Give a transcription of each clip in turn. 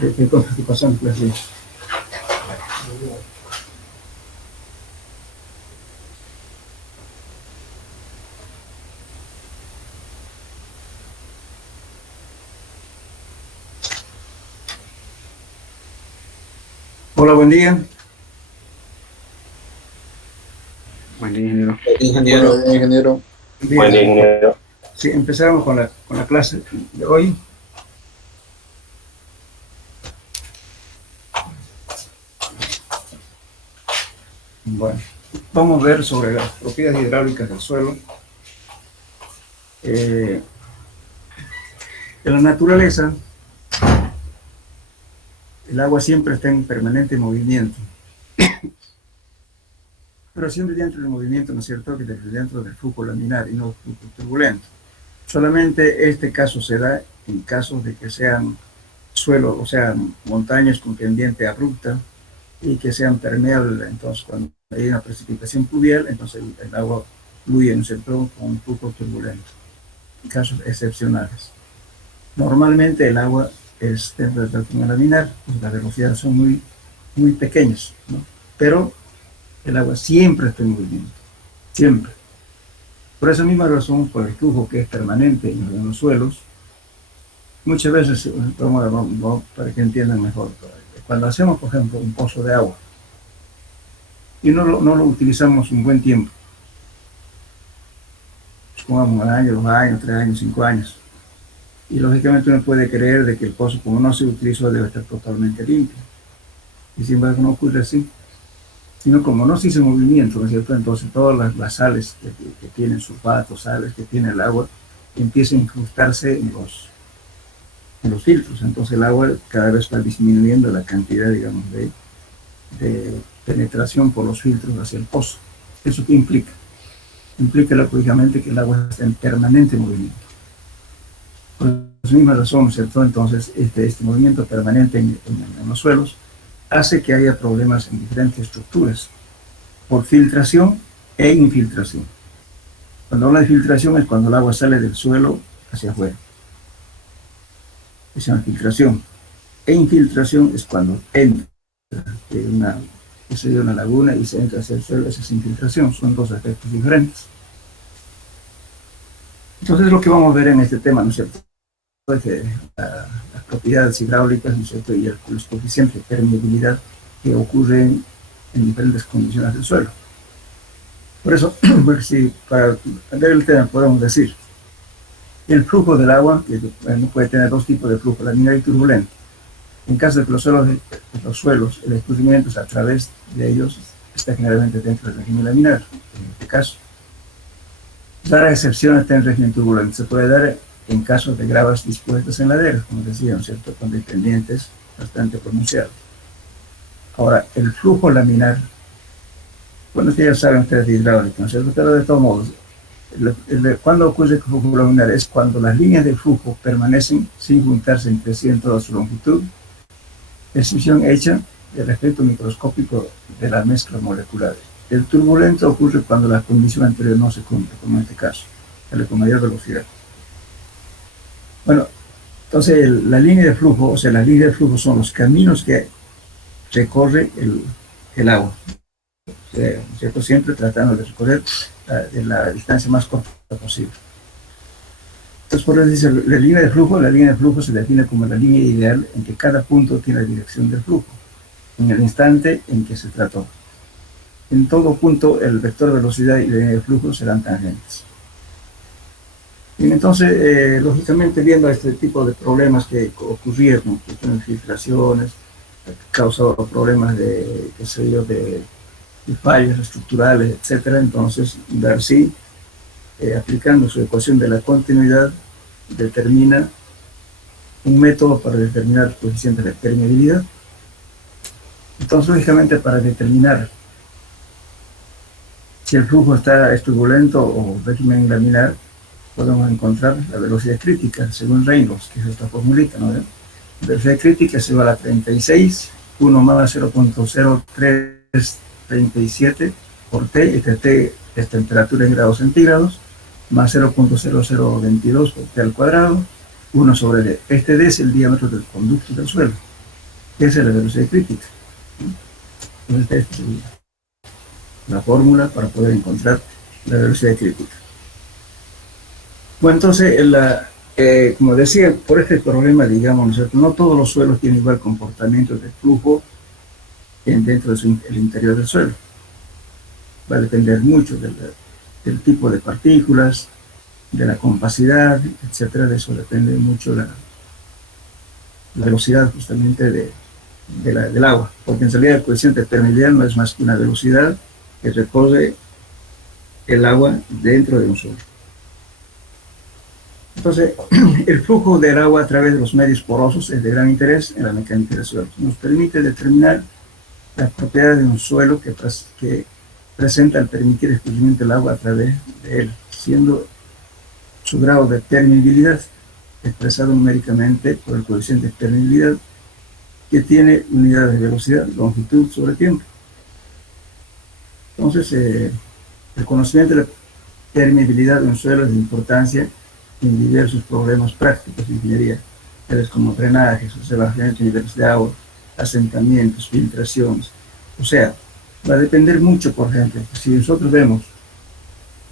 ¿Qué pasó en clase? Hola, buen día. Buen día, ingeniero. Ingeniero, Bueno, ingeniero. Buen día, ingeniero. Sí, empezamos con la clase de hoy. Bueno, vamos a ver sobre las propiedades hidráulicas del suelo. En la naturaleza, el agua siempre está en permanente movimiento, pero siempre dentro del movimiento, ¿no es cierto?, que dentro del flujo laminar y no flujo turbulento. Solamente este caso se da en casos de que sean suelos, o sea, montañas con pendiente abrupta y que sean permeables. Entonces, cuando hay una precipitación pluvial, entonces el agua fluye, ¿no es cierto?, con un flujo turbulento. En casos excepcionales. Normalmente el agua es dentro del flujo laminar, pues las velocidades son muy pequeñas, ¿no? Pero el agua siempre está en movimiento, siempre. Por esa misma razón, por el flujo que es permanente en los suelos, muchas veces, vamos, para que entiendan mejor, cuando hacemos, por ejemplo, un pozo de agua y no lo utilizamos un buen tiempo, supongamos 1 año, 2 años, 3 años, 5 años, y lógicamente uno puede creer de que el pozo, como no se utilizó, debe estar totalmente limpio, y sin embargo no ocurre así, sino como no se hizo movimiento, ¿no es cierto? Entonces todas las sales que tienen sulfatos, sales que tiene el agua, empiezan a incrustarse en los filtros. Entonces el agua cada vez va disminuyendo la cantidad, digamos, de penetración por los filtros hacia el pozo. ¿Eso qué implica? Implica lógicamente que el agua está en permanente movimiento. las mismas razones, ¿cierto? Entonces, este movimiento permanente en los suelos hace que haya problemas en diferentes estructuras, por filtración e infiltración. Cuando habla de filtración es cuando el agua sale del suelo hacia afuera. Es una filtración. E infiltración es cuando entra de una laguna y se entra hacia el suelo. Esa es infiltración. Son dos aspectos diferentes. Entonces, lo que vamos a ver en este tema, ¿no es cierto? Las propiedades hidráulicas, ¿no es cierto? Y los coeficientes de permeabilidad que ocurren en diferentes condiciones del suelo. Por eso, pues, si para entender el tema podemos decir, el flujo del agua, que puede tener dos tipos de flujo, laminar y turbulento. En caso de que los suelos, el escurrimiento a través de ellos está generalmente dentro del régimen laminar, en este caso. Raras excepciones está en régimen turbulento. Se puede dar en casos de gravas dispuestas en laderas, como decía, ¿no es cierto?, con pendientes bastante pronunciados. Ahora, el flujo laminar, bueno, ya saben ustedes de hidráulica, ¿no es cierto?, pero de todos modos, cuando ocurre el flujo laminar es cuando las líneas de flujo permanecen sin juntarse entre sí en toda su longitud, excepción hecha del efecto microscópico de la mezcla molecular. El turbulento ocurre cuando la condición anterior no se cumple, como en este caso, sale con mayor velocidad. Bueno, entonces la línea de flujo, o sea, las líneas de flujo son los caminos que recorre el agua, ¿cierto? Siempre tratando de recorrer la distancia más corta posible. Entonces, por eso dice, la línea de flujo se define como la línea ideal en que cada punto tiene la dirección del flujo, en el instante en que se trató. En todo punto, el vector de velocidad y la línea de flujo serán tangentes. Y entonces, lógicamente, viendo este tipo de problemas que ocurrieron, cuestiones de filtraciones, causado problemas de, qué sé yo, de fallos estructurales, etcétera, entonces Darcy, aplicando su ecuación de la continuidad, determina un método para determinar el coeficiente de permeabilidad. Entonces, lógicamente, para determinar si el flujo es turbulento o régimen laminar, podemos encontrar la velocidad crítica, según Reynolds, que es esta formulita, ¿no? La velocidad crítica es igual a 36, 1 más 0.0337 por T, este T es temperatura en grados centígrados, más 0.0022 por T al cuadrado, 1 sobre D. Este D es el diámetro del conducto del suelo. Esa es la velocidad crítica. Entonces, esta es la fórmula para poder encontrar la velocidad crítica. Bueno, entonces, como decía, por este problema, digamos, no todos los suelos tienen igual comportamiento de flujo dentro del interior del suelo. Va a depender mucho del tipo de partículas, de la compacidad, etcétera. De eso depende mucho la velocidad justamente del agua, porque en realidad el coeficiente de permeabilidad no es más que una velocidad que recorre el agua dentro de un suelo. Entonces, el flujo del agua a través de los medios porosos es de gran interés en la mecánica del suelo. Nos permite determinar las propiedades de un suelo que presenta al permitir escurrimiento del agua a través de él, siendo su grado de permeabilidad expresado numéricamente por el coeficiente de permeabilidad, que tiene unidades de velocidad, longitud sobre tiempo. Entonces, el conocimiento de la permeabilidad de un suelo es de importancia en diversos problemas prácticos de ingeniería, tales como drenajes, observaciones de niveles de agua, asentamientos, filtraciones. O sea, va a depender mucho, por ejemplo, si nosotros vemos,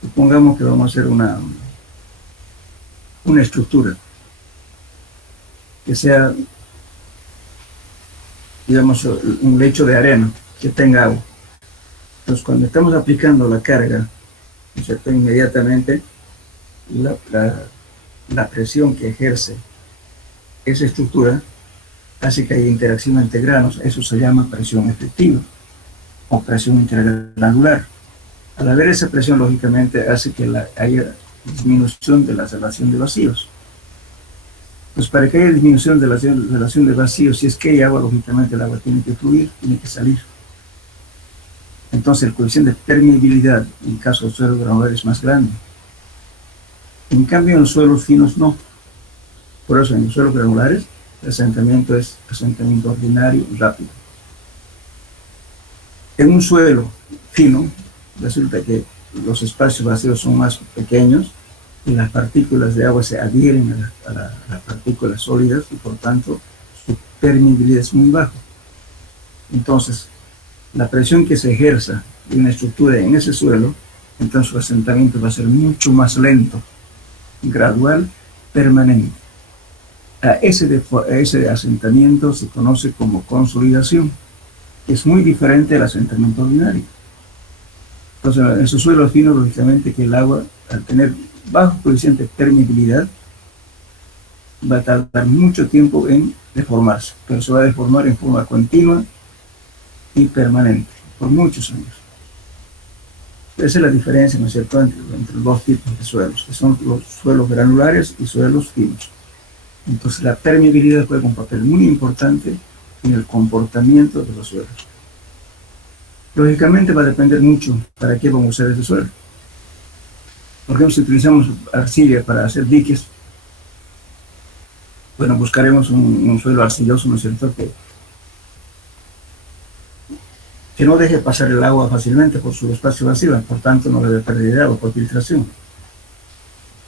supongamos que vamos a hacer una estructura que sea, digamos, un lecho de arena que tenga agua. Entonces, cuando estamos aplicando la carga, ¿cierto?, inmediatamente la presión que ejerce esa estructura hace que haya interacción entre granos. Eso se llama presión efectiva o presión intergranular. Al haber esa presión, lógicamente, hace que haya disminución de la relación de vacíos. Pues para que haya disminución de la relación de vacíos, si es que hay agua, lógicamente el agua tiene que fluir, tiene que salir. Entonces el coeficiente de permeabilidad en caso de suelo granular es más grande. En cambio, en los suelos finos no. Por eso en los suelos granulares el asentamiento es asentamiento ordinario y rápido. En un suelo fino resulta que los espacios vacíos son más pequeños y las partículas de agua se adhieren a las partículas sólidas y por tanto su permeabilidad es muy baja. Entonces, la presión que se ejerza de una estructura en ese suelo, entonces su asentamiento va a ser mucho más lento, gradual, permanente. A ese asentamiento se conoce como consolidación, que es muy diferente del asentamiento ordinario. Entonces, en su suelo fino, lógicamente que el agua, al tener bajo coeficiente de permeabilidad, va a tardar mucho tiempo en deformarse, pero se va a deformar en forma continua y permanente, por muchos años. Esa es la diferencia, ¿no es cierto?, entre los dos tipos de suelos, que son los suelos granulares y suelos finos. Entonces la permeabilidad juega un papel muy importante en el comportamiento de los suelos. Lógicamente va a depender mucho para qué vamos a usar ese suelo. Por ejemplo, si utilizamos arcilla para hacer diques, bueno, buscaremos un suelo arcilloso, ¿no es cierto?, que no deje pasar el agua fácilmente por su espacio vacío, por tanto no debe perder agua por filtración.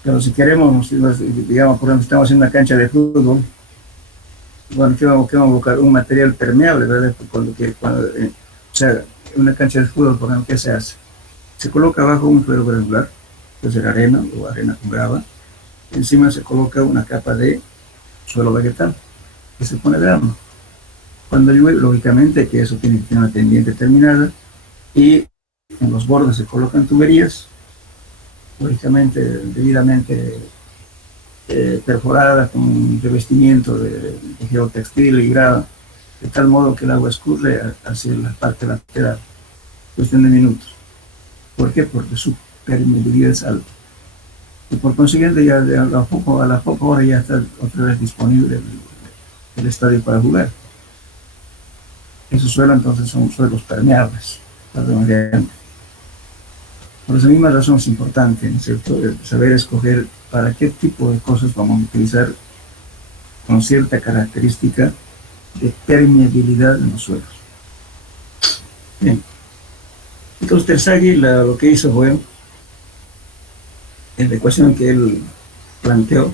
Pero si queremos, digamos, por ejemplo, estamos en una cancha de fútbol, bueno, ¿qué vamos a buscar? Un material permeable, ¿verdad? O sea, en una cancha de fútbol, por ejemplo, ¿qué se hace? Se coloca abajo un suelo granular, puede ser arena o arena con grava, encima se coloca una capa de suelo vegetal, que se pone grano. Cuando llueve, lógicamente que eso tiene que tener una pendiente terminada, y en los bordes se colocan tuberías, lógicamente debidamente perforadas con un revestimiento de geotextil y grava, de tal modo que el agua escurre hacia la parte lateral, cuestión de minutos. ¿Por qué? Porque su permeabilidad es alta. Y por consiguiente, ya a las pocas horas ya está otra vez disponible el estadio para jugar. Esos suelos entonces son suelos permeables. Por esa misma razón es importante, ¿no es cierto?, saber escoger para qué tipo de cosas vamos a utilizar con cierta característica de permeabilidad en los suelos. Bien. Entonces Terzaghi lo que hizo fue, en la ecuación que él planteó,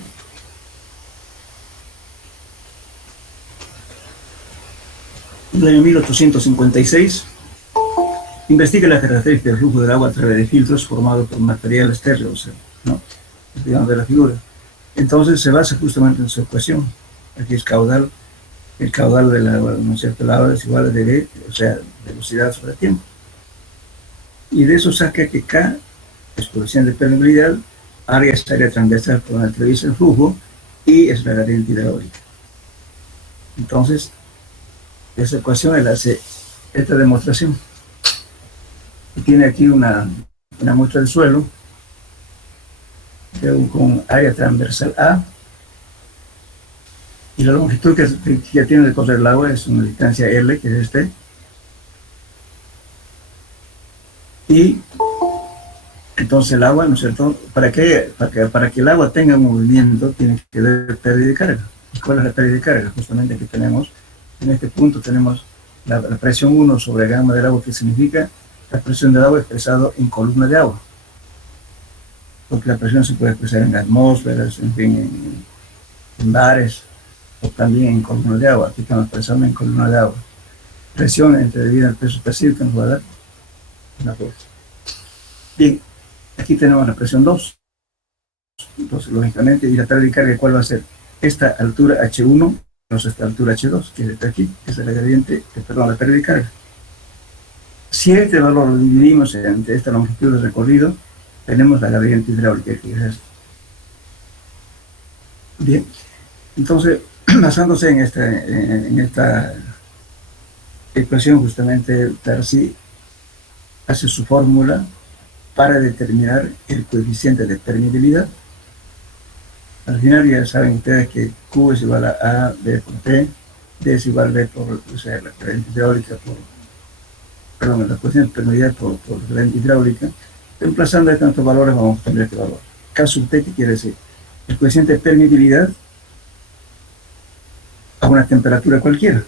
en el año 1856, investiga las características del flujo del agua a través de filtros formados por material estéreo, ¿no?, digamos, de la figura. Entonces se basa justamente en su ecuación. Aquí es caudal, el caudal del agua, ¿no es cierto?, el agua es igual a dB, o sea, velocidad sobre tiempo. Y de eso saca que K es coeficiente de permeabilidad, área es área transversal por donde atraviesa el flujo, y es la gradiente hidráulica. Entonces, esa ecuación él hace esta demostración. Y tiene aquí una muestra del suelo con área transversal A, y la longitud que ya tiene de correr el agua es una distancia L, que es este, y entonces el agua, ¿no es cierto?, para que el agua tenga movimiento tiene que haber pérdida de carga. ¿Y cuál es la pérdida de carga? Justamente aquí tenemos, en este punto tenemos la presión 1 sobre gamma del agua, que significa la presión del agua expresado en columna de agua, porque la presión se puede expresar en atmósferas, en fin, en bares, o también en columna de agua. Aquí estamos expresando en columna de agua. Presión entre debida al peso específico nos va a dar una fuerza. Bien, aquí tenemos la presión 2. Entonces, lógicamente, y la pérdida de carga, ¿cuál va a ser? Esta altura H1 menos esta altura H2, que es esta aquí, esa es la gradiente, la pérdida de carga. Si este valor lo dividimos entre esta longitud de recorrido, tenemos la gradiente hidráulica, que es esta. Bien, entonces, basándose en esta ecuación, justamente Tarsi hace su fórmula para determinar el coeficiente de permeabilidad. Al final ya saben ustedes que Q es igual a B por T, D es igual a B por, o sea, la corriente hidráulica la coeficiente de permeabilidad por corriente hidráulica. Reemplazando tantos valores vamos a obtener este valor. K sub T, ¿qué quiere decir? El coeficiente de permeabilidad a una temperatura cualquiera.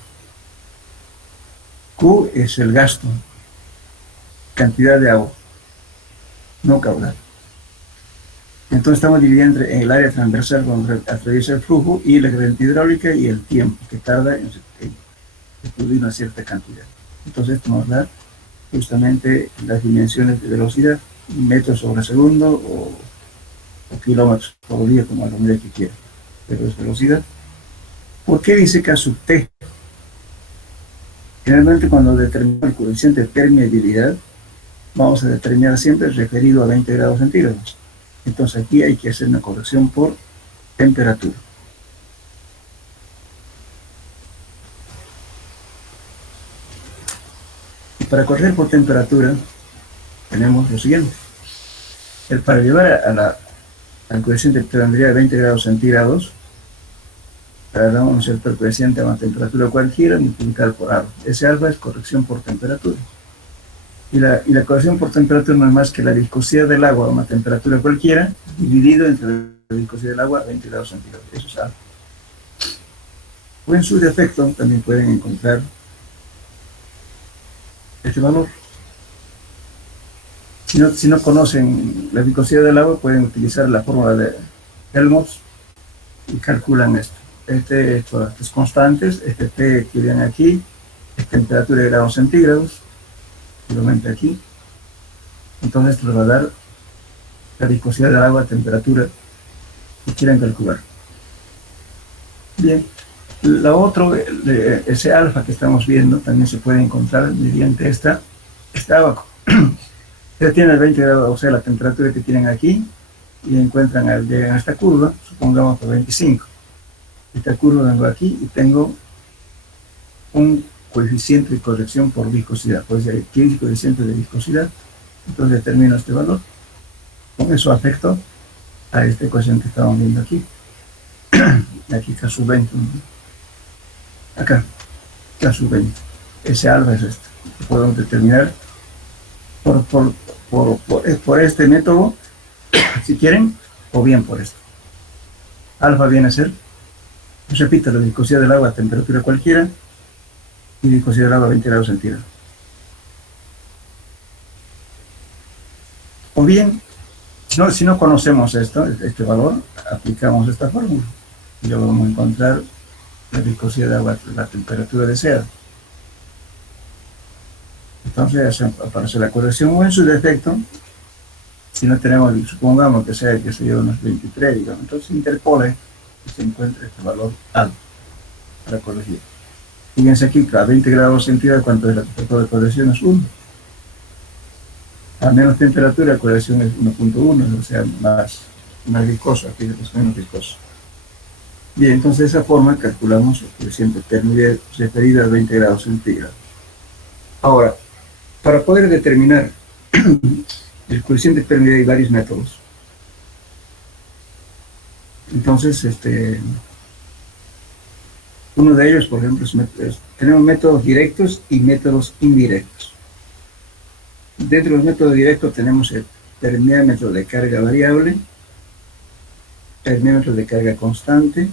Q es el gasto, cantidad de agua, no caudal. Entonces estamos dividiendo en el área transversal donde atraviesa el flujo y la corriente hidráulica y el tiempo que tarda en producir una cierta cantidad. Entonces esto nos da justamente las dimensiones de velocidad, metros sobre segundo o kilómetros por día, como la medida que quiera, pero es velocidad. ¿Por qué dice K sub T? Generalmente cuando determinamos el coeficiente de permeabilidad, vamos a determinar siempre referido a 20 grados centígrados. Entonces aquí hay que hacer una corrección por temperatura. Y para correr por temperatura, tenemos lo siguiente. Para llevar al coeficiente que tendría de 20 grados centígrados, damos el coeficiente a una temperatura cualquiera multiplicado por alfa. Ese alfa es corrección por temperatura. Y la corrección por temperatura no es más que la viscosidad del agua a una temperatura cualquiera, dividido entre la viscosidad del agua a 20 grados centígrados. Eso es alfa. O en su defecto también pueden encontrar este valor. Si no conocen la viscosidad del agua, pueden utilizar la fórmula de Helmholtz y calculan esto. Estos constantes, este T que viene aquí, es temperatura de grados centígrados, y lo aumenta aquí. Entonces esto les va a dar la viscosidad del agua a temperatura que quieran calcular. Bien, la otra, ese alfa que estamos viendo, también se puede encontrar mediante esta abajo. Ya tienen 20 grados, o sea, la temperatura que tienen aquí, y llegan a esta curva, supongamos por 25. Esta curva vengo aquí y tengo un coeficiente de corrección por viscosidad. Pues aquí es el coeficiente de viscosidad, entonces determino este valor. Con eso afecto a esta ecuación que estamos viendo aquí. Aquí K sub 20. Acá, K sub 20. Ese alfa es este. Podemos determinar por este método, si quieren, o bien por esto. Alfa viene a ser, repito, la viscosidad del agua a temperatura cualquiera y viscosidad del agua a 20 grados centígrados. O bien, si no conocemos este valor, aplicamos esta fórmula y luego vamos a encontrar la viscosidad de agua a la temperatura deseada. Entonces aparece la corrección o en su defecto, si no tenemos, supongamos que sea unos 23, digamos, entonces interpole y se encuentra este valor alto para corregir. Fíjense aquí, a 20 grados centígrados, ¿cuánto es la temperatura de corrección? Es 1. A menos temperatura, la corrección es 1.1, o sea, más viscosa, aquí es menos viscosa. Bien, entonces de esa forma calculamos el coeficiente térmico referido a 20 grados centígrados. Ahora, para poder determinar el coeficiente térmico hay varios métodos. Entonces, uno de ellos, por ejemplo, tenemos métodos directos y métodos indirectos. Dentro de los métodos directos tenemos el termómetro de carga variable, termómetro de carga constante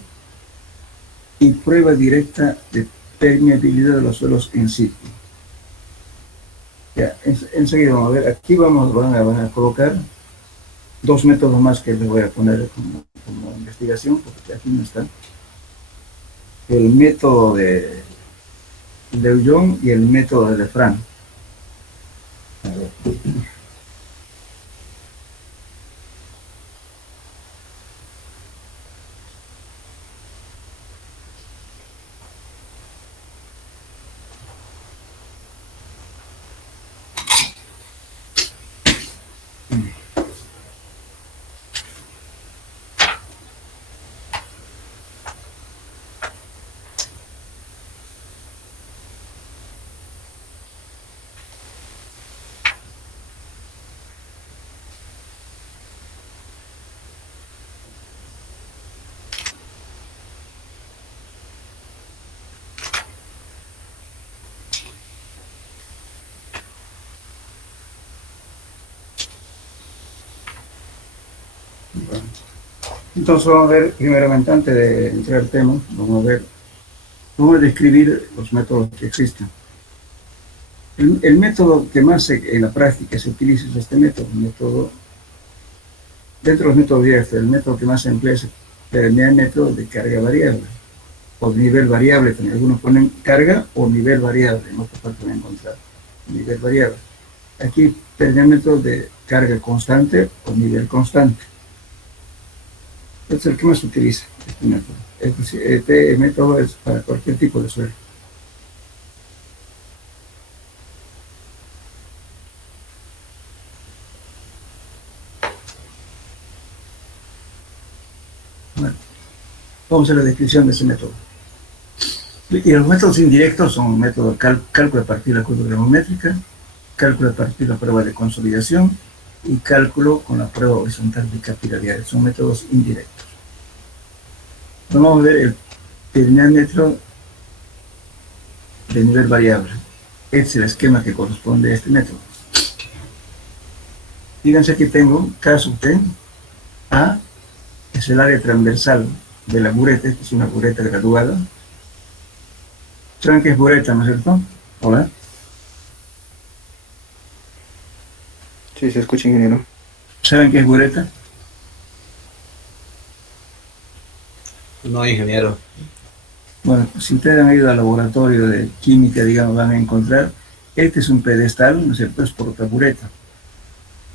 y prueba directa de permeabilidad de los suelos en sitio. Ya, enseguida vamos a ver, aquí van a colocar dos métodos más que les voy a poner como investigación, porque aquí no están. El método de Leuillon y el método de Lefranc. A ver. Entonces vamos a ver, primeramente, antes de entrar al tema, vamos a ver Vamos a describir los métodos que existen. El método que más en la práctica se utiliza es este método. Dentro de los métodos directos, el método que más se emplea es el método de carga variable o de nivel variable. También algunos ponen carga o nivel variable, en otra parte van a encontrar nivel variable. Aquí tenemos el método de carga constante o nivel constante. Este es el que más se utiliza, este método. Este método es para cualquier tipo de suelo. Bueno, vamos a la descripción de ese método. Y los métodos indirectos son métodos cálculo a partir de la curva gravimétrica, cálculo a partir de la prueba de consolidación y cálculo con la prueba horizontal de capilaridad. Son métodos indirectos. Vamos a ver el termómetro de nivel variable. Este es el esquema que corresponde a este método. Fíjense que tengo K sub T. A es el área transversal de la bureta, esta es una bureta graduada. ¿Saben qué es bureta, no es cierto? Hola. Sí, se escucha, ingeniero. ¿Saben qué es bureta? No, ingeniero. Bueno, si ustedes han ido al laboratorio de química, digamos, van a encontrar, este es un pedestal, ¿no es cierto? Es portabureta.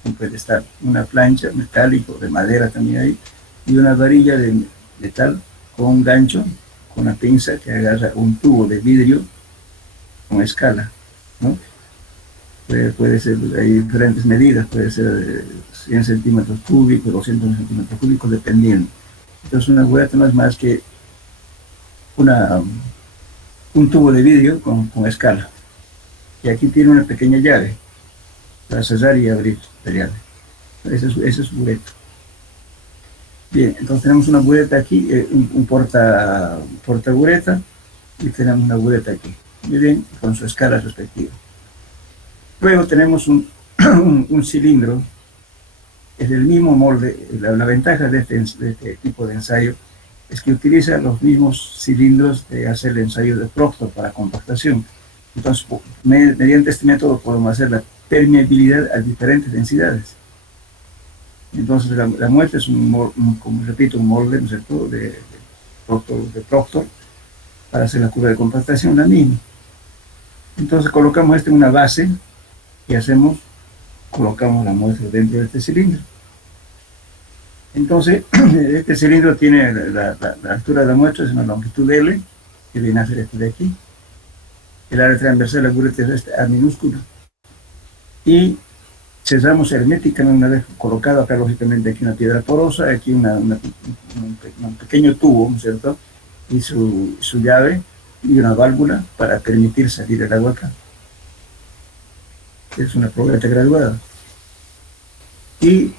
Un pedestal, una plancha metálico, de madera también hay, y una varilla de metal con un gancho, con una pinza que agarra un tubo de vidrio con escala, ¿no? Puede ser, hay diferentes medidas, puede ser 100 centímetros cúbicos, 200 centímetros cúbicos, dependiendo. Entonces una bureta no es más que un tubo de vidrio con escala. Y aquí tiene una pequeña llave para cerrar y abrir la llave. Ese es bureta. Bien, entonces tenemos una bureta aquí, un porta bureta, y tenemos una bureta aquí. Muy bien, con su escala respectiva. Luego tenemos un cilindro, es del mismo molde. La ventaja de este tipo de ensayo es que utiliza los mismos cilindros de hacer el ensayo de Proctor para compactación. Entonces, mediante este método podemos hacer la permeabilidad a diferentes densidades. Entonces, la muestra es como repito, un molde, ¿no es cierto?, de Proctor para hacer la curva de compactación, la misma. Entonces, colocamos esto en una base y colocamos la muestra dentro de este cilindro. Entonces, este cilindro tiene la altura de la muestra, es una longitud L, que viene a ser este de aquí. El área transversal de la bureta es este A minúscula. Y cerramos herméticamente una vez colocado acá, lógicamente, aquí una piedra porosa, aquí un pequeño tubo, ¿no es cierto? Y su llave y una válvula para permitir salir el agua acá. Es una probeta graduada. Y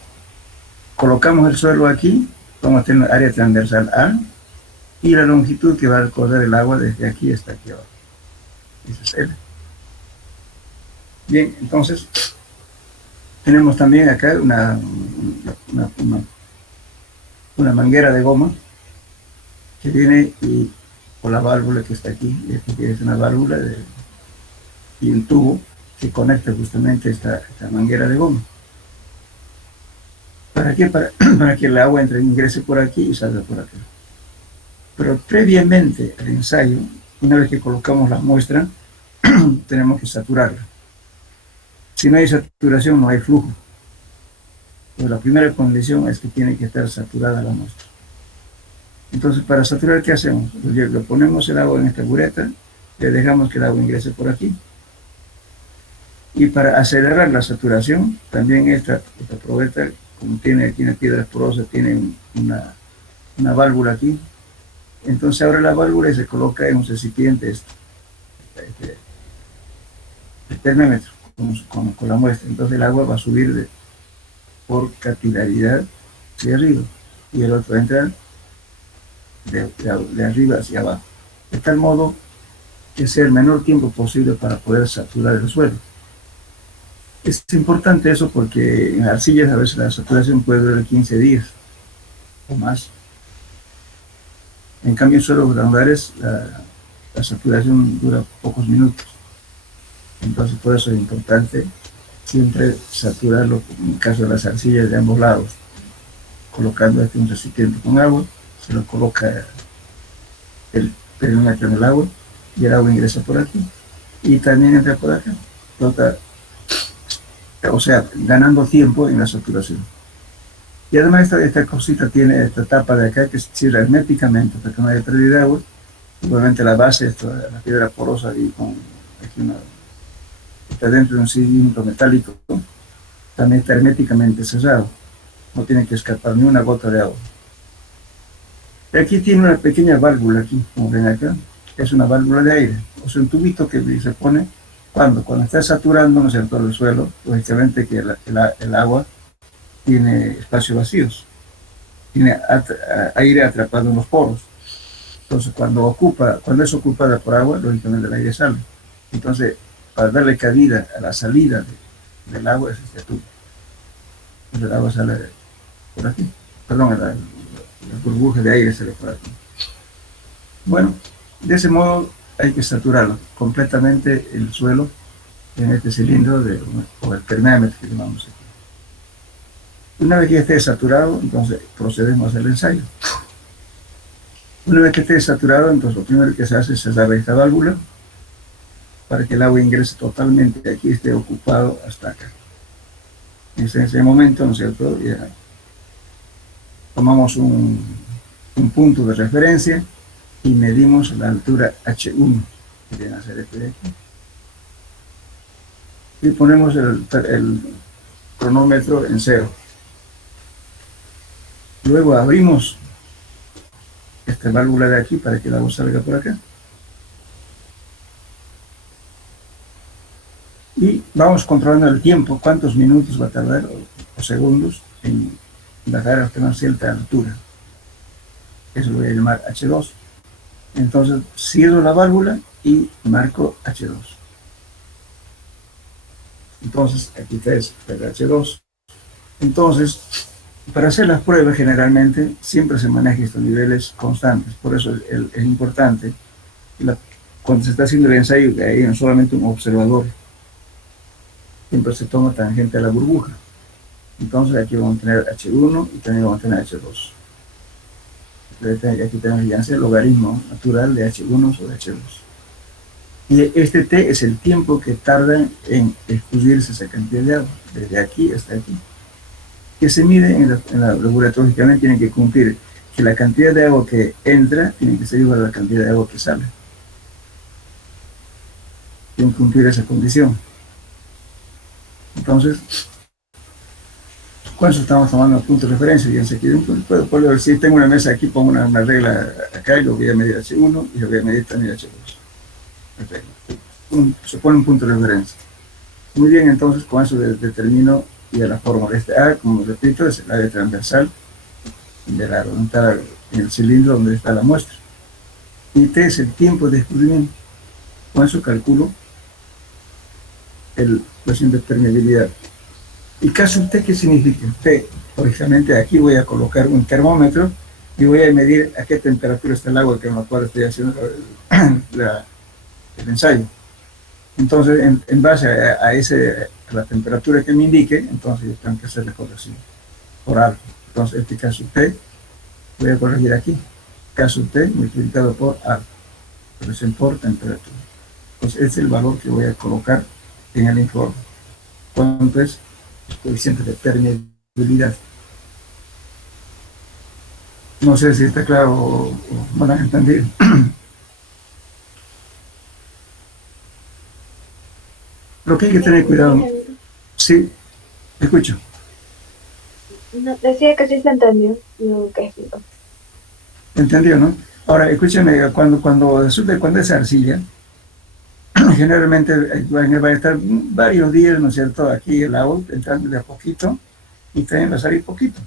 colocamos el suelo aquí, vamos a tener área transversal A y la longitud que va a correr el agua desde aquí hasta aquí abajo. Eso es L. Bien, entonces tenemos también acá una manguera de goma que viene con la válvula que está aquí. Aquí es una válvula y un tubo que conecta justamente esta manguera de goma. ¿Para qué? Para que el agua ingrese por aquí y salga por acá. Pero previamente al ensayo, una vez que colocamos la muestra, tenemos que saturarla. Si no hay saturación, no hay flujo. Pero la primera condición es que tiene que estar saturada la muestra. Entonces, para saturar, ¿qué hacemos? Pues le ponemos el agua en esta bureta, le dejamos que el agua ingrese por aquí. Y para acelerar la saturación, también esta probeta, como tiene aquí una piedra porosa, tiene una válvula aquí. Entonces abre la válvula y se coloca en un recipiente el termómetro con la muestra. Entonces el agua va a subir por capilaridad hacia arriba y el otro va a entrar de arriba hacia abajo. De tal modo que sea el menor tiempo posible para poder saturar el suelo. Es importante eso porque en arcillas a veces la saturación puede durar 15 días o más. En cambio, en suelos granulares la saturación dura pocos minutos. Entonces, por eso es importante siempre saturarlo, en el caso de las arcillas, de ambos lados, colocando un recipiente con agua, se lo coloca el perímetro en el agua y el agua ingresa por aquí y también entra por acá. O sea, ganando tiempo en la saturación. Y además esta cosita tiene esta tapa de acá que se cierra herméticamente para que no haya pérdida de agua. Igualmente la base, la piedra porosa y con aquí está dentro de un cilindro metálico, también está herméticamente cerrado. No tiene que escapar ni una gota de agua. Y aquí tiene una pequeña válvula aquí, como ven acá, es una válvula de aire, o sea, un tubito que se pone cuando está saturando, ¿no es cierto?, el suelo, lógicamente que el agua tiene espacios vacíos, tiene aire atrapado en los poros. Entonces, cuando es ocupada por agua, lógicamente el aire sale. Entonces, para darle cabida a la salida del agua es este tubo. Entonces, el agua sale por aquí. Perdón, la burbuja de aire sale por aquí. Bueno, de ese modo hay que saturarlo completamente el suelo en este cilindro o el permémetro que llamamos aquí. Una vez que esté saturado, entonces procedemos al ensayo. Una vez que esté saturado, entonces lo primero que se hace es cerrar esta válvula para que el agua ingrese totalmente aquí, esté ocupado hasta acá. En ese momento, ¿no es cierto?, ya tomamos un punto de referencia y medimos la altura H1, que viene a ser este de aquí. Y ponemos el cronómetro en 0. Luego abrimos esta válvula de aquí para que el agua salga por acá. Y vamos controlando el tiempo, cuántos minutos va a tardar o segundos en bajar hasta una cierta altura. Eso lo voy a llamar H2. Entonces cierro la válvula y marco H2. Entonces aquí está el H2. Entonces, para hacer las pruebas generalmente siempre se maneja estos niveles constantes. Por eso es importante cuando se está haciendo el ensayo que hay solamente un observador. Siempre se toma tangente a la burbuja. Entonces aquí vamos a tener H1 y también vamos a tener H2. Aquí tenemos ya el logaritmo natural de H1 sobre H2. Y este T es el tiempo que tarda en escurrirse esa cantidad de agua, desde aquí hasta aquí. Que se mide en la laboratoriamente tiene que cumplir que la cantidad de agua que entra tiene que ser igual a la cantidad de agua que sale. Tiene que cumplir esa condición. Entonces, con eso estamos tomando punto de referencia. Fíjense que puedo ver si tengo una mesa aquí, pongo una regla acá y lo voy a medir H1 y lo voy a medir también H2. Se pone un punto de referencia. Muy bien, entonces con eso determino y a la fórmula. Este A, como repito, es el área transversal de la donde en el cilindro donde está la muestra. Y T es el tiempo de escurrimiento. Con eso calculo el coeficiente de permeabilidad. ¿Y caso T qué significa? T, lógicamente aquí voy a colocar un termómetro y voy a medir a qué temperatura está el agua con la cual estoy haciendo el ensayo. Entonces, en base a la temperatura que me indique, entonces yo tengo que hacer la corrección por algo. Entonces, este caso T, voy a corregir aquí. Caso T multiplicado por algo. Corrección por temperatura. Entonces, este es el valor que voy a colocar en el informe. ¿Cuánto es? El coeficiente de permeabilidad. No sé si está claro o no lo han entendido. Lo que hay que tener cuidado. Sí, escucho. No, decía que sí se entendió lo que explicó. ¿Entendió, no? Ahora, escúchame, cuando es arcilla, generalmente va a estar varios días, ¿no es cierto?, aquí el agua entrando de a poquito y también va a salir poquito.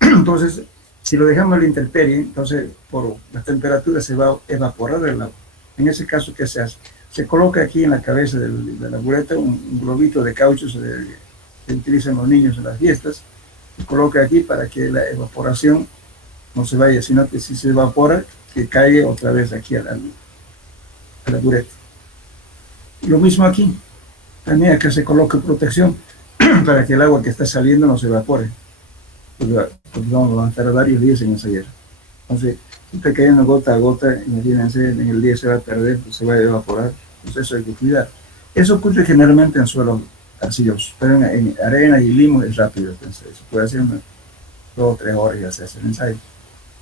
Entonces, si lo dejamos a la intemperie, entonces por la temperatura se va a evaporar el agua. En ese caso, ¿qué se hace? Se coloca aquí en la cabeza de la bureta un globito de caucho que utilizan los niños en las fiestas. Se coloca aquí para que la evaporación no se vaya, sino que si se evapora, que caiga otra vez aquí a la bureta. Lo mismo aquí, también acá se coloca protección para que el agua que está saliendo no se evapore, porque vamos a estar varios días en ensayar. Entonces, si está cayendo gota a gota, imagínense, en el día se va a perder, se va a evaporar, entonces eso hay que cuidar. Eso ocurre generalmente en suelos arcillosos, pero en arena y limo es rápido, entonces se puede hacer 2 o 3 horas y ya se hace el ensayo.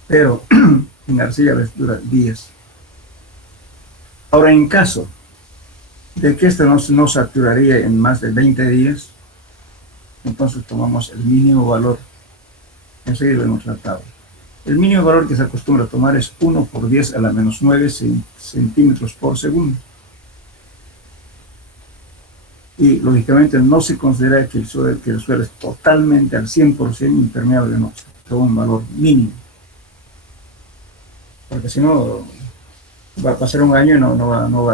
Pero en arcilla les dura días. Ahora, en caso de que esto no saturaría en más de 20 días, entonces tomamos el mínimo valor. Enseguida vemos la tabla. El mínimo valor que se acostumbra a tomar es 1 por 10 a la menos 9 centímetros por segundo. Y lógicamente no se considera que el suelo es totalmente al 100% impermeable, no, es un valor mínimo. Porque si no, va a pasar un año y no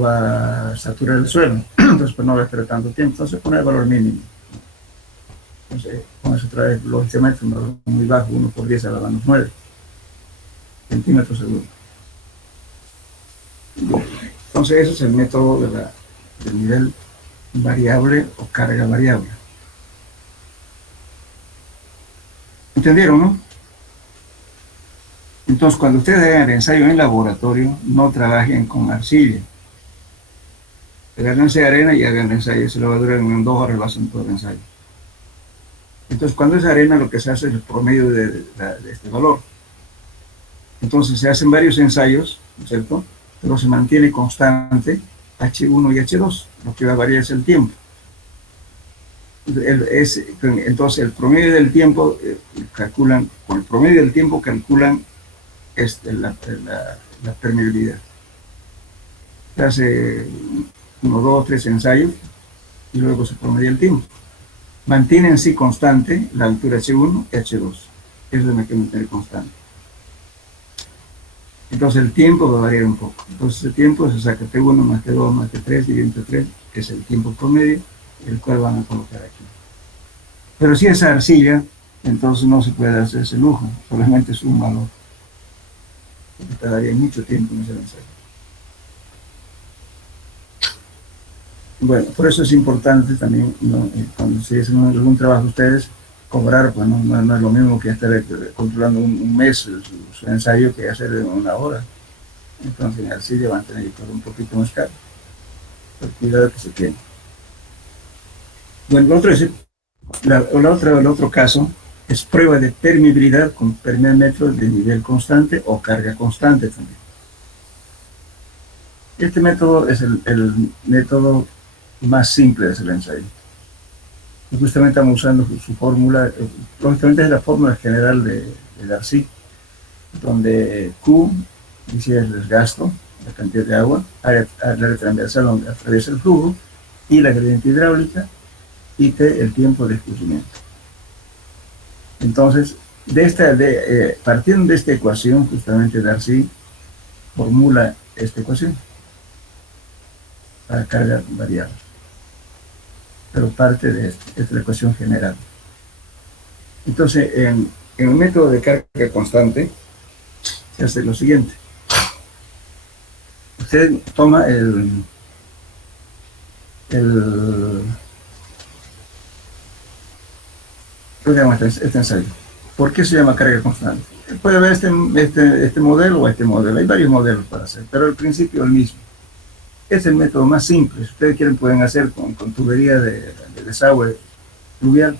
va a saturar el suelo, entonces pues no va a esperar tanto tiempo, entonces poner el valor mínimo. Entonces, con eso trae lógicamente un valor muy bajo, 1 por 10 a la menos 9 centímetros segundo. Entonces ese es el método del nivel variable o carga variable. ¿Entendieron, no? Entonces, cuando ustedes hagan el ensayo en laboratorio, no trabajen con arcilla. Agárrense arena y hagan el ensayo. Se lo va a durar en 2 horas, lo hacen todo el ensayo. Entonces, cuando es arena, lo que se hace es el promedio de este valor. Entonces, se hacen varios ensayos, ¿no es cierto? Pero se mantiene constante H1 y H2. Lo que va a variar es el tiempo. Entonces, el promedio del tiempo, con el promedio del tiempo calculan la permeabilidad. Se hace 1, 2, 3 ensayos y luego se promedia el tiempo. Mantiene en sí constante la altura H1 y H2. Eso es lo que mantiene constante. Entonces el tiempo va a variar un poco. Entonces el tiempo se saca T1 más T2 más T3 y entre 3, que es el tiempo promedio, el cual van a colocar aquí. Pero si es arcilla, entonces no se puede hacer ese lujo, solamente es un valor. Porque tardaría mucho tiempo en ese ensayo. Bueno, por eso es importante también, ¿no? Cuando se hacen algún trabajo ustedes, cobrar, pues no es lo mismo que estar controlando un mes su ensayo que hacer en 1 hora. Entonces en arcilla van a tener que cobrar un poquito más caro. Por cuidado que se tiene. Bueno, el otro caso es prueba de permeabilidad con permeómetro de nivel constante o carga constante también. Este método es el método más simple de hacer el ensayo. Y justamente estamos usando su fórmula, lógicamente es la fórmula general de Darcy, donde Q dice el desgasto, la cantidad de agua, área transversal donde atraviesa el flujo, y la gradiente hidráulica, y T el tiempo de escurrimiento. Entonces, partiendo de esta ecuación, justamente Darcy formula esta ecuación para carga variable. Pero parte de esta es la ecuación general. Entonces, en el método de carga constante, se hace lo siguiente. Usted toma este ensayo. ¿Por qué se llama carga constante? Puede haber este modelo o este modelo. Hay varios modelos para hacer, pero el principio es el mismo. Es el método más simple. Si ustedes quieren, pueden hacer con tubería de desagüe fluvial.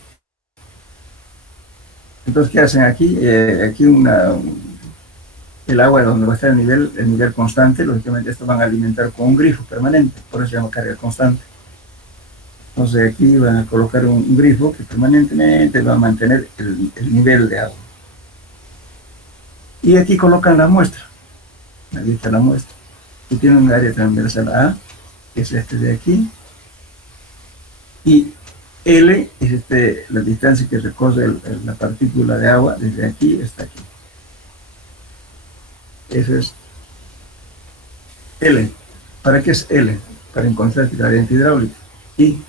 Entonces, ¿qué hacen aquí? Aquí el agua donde va a estar el nivel constante, lógicamente esto van a alimentar con un grifo permanente, por eso se llama carga constante. Entonces aquí van a colocar un grifo que permanentemente va a mantener el nivel de agua. Y aquí colocan la muestra. Aquí está la muestra. Y tiene un área transversal A, que es este de aquí. Y L es la distancia que recorre la partícula de agua desde aquí hasta aquí. Eso es L. ¿Para qué es L? Para encontrar la gradiente hidráulica. Y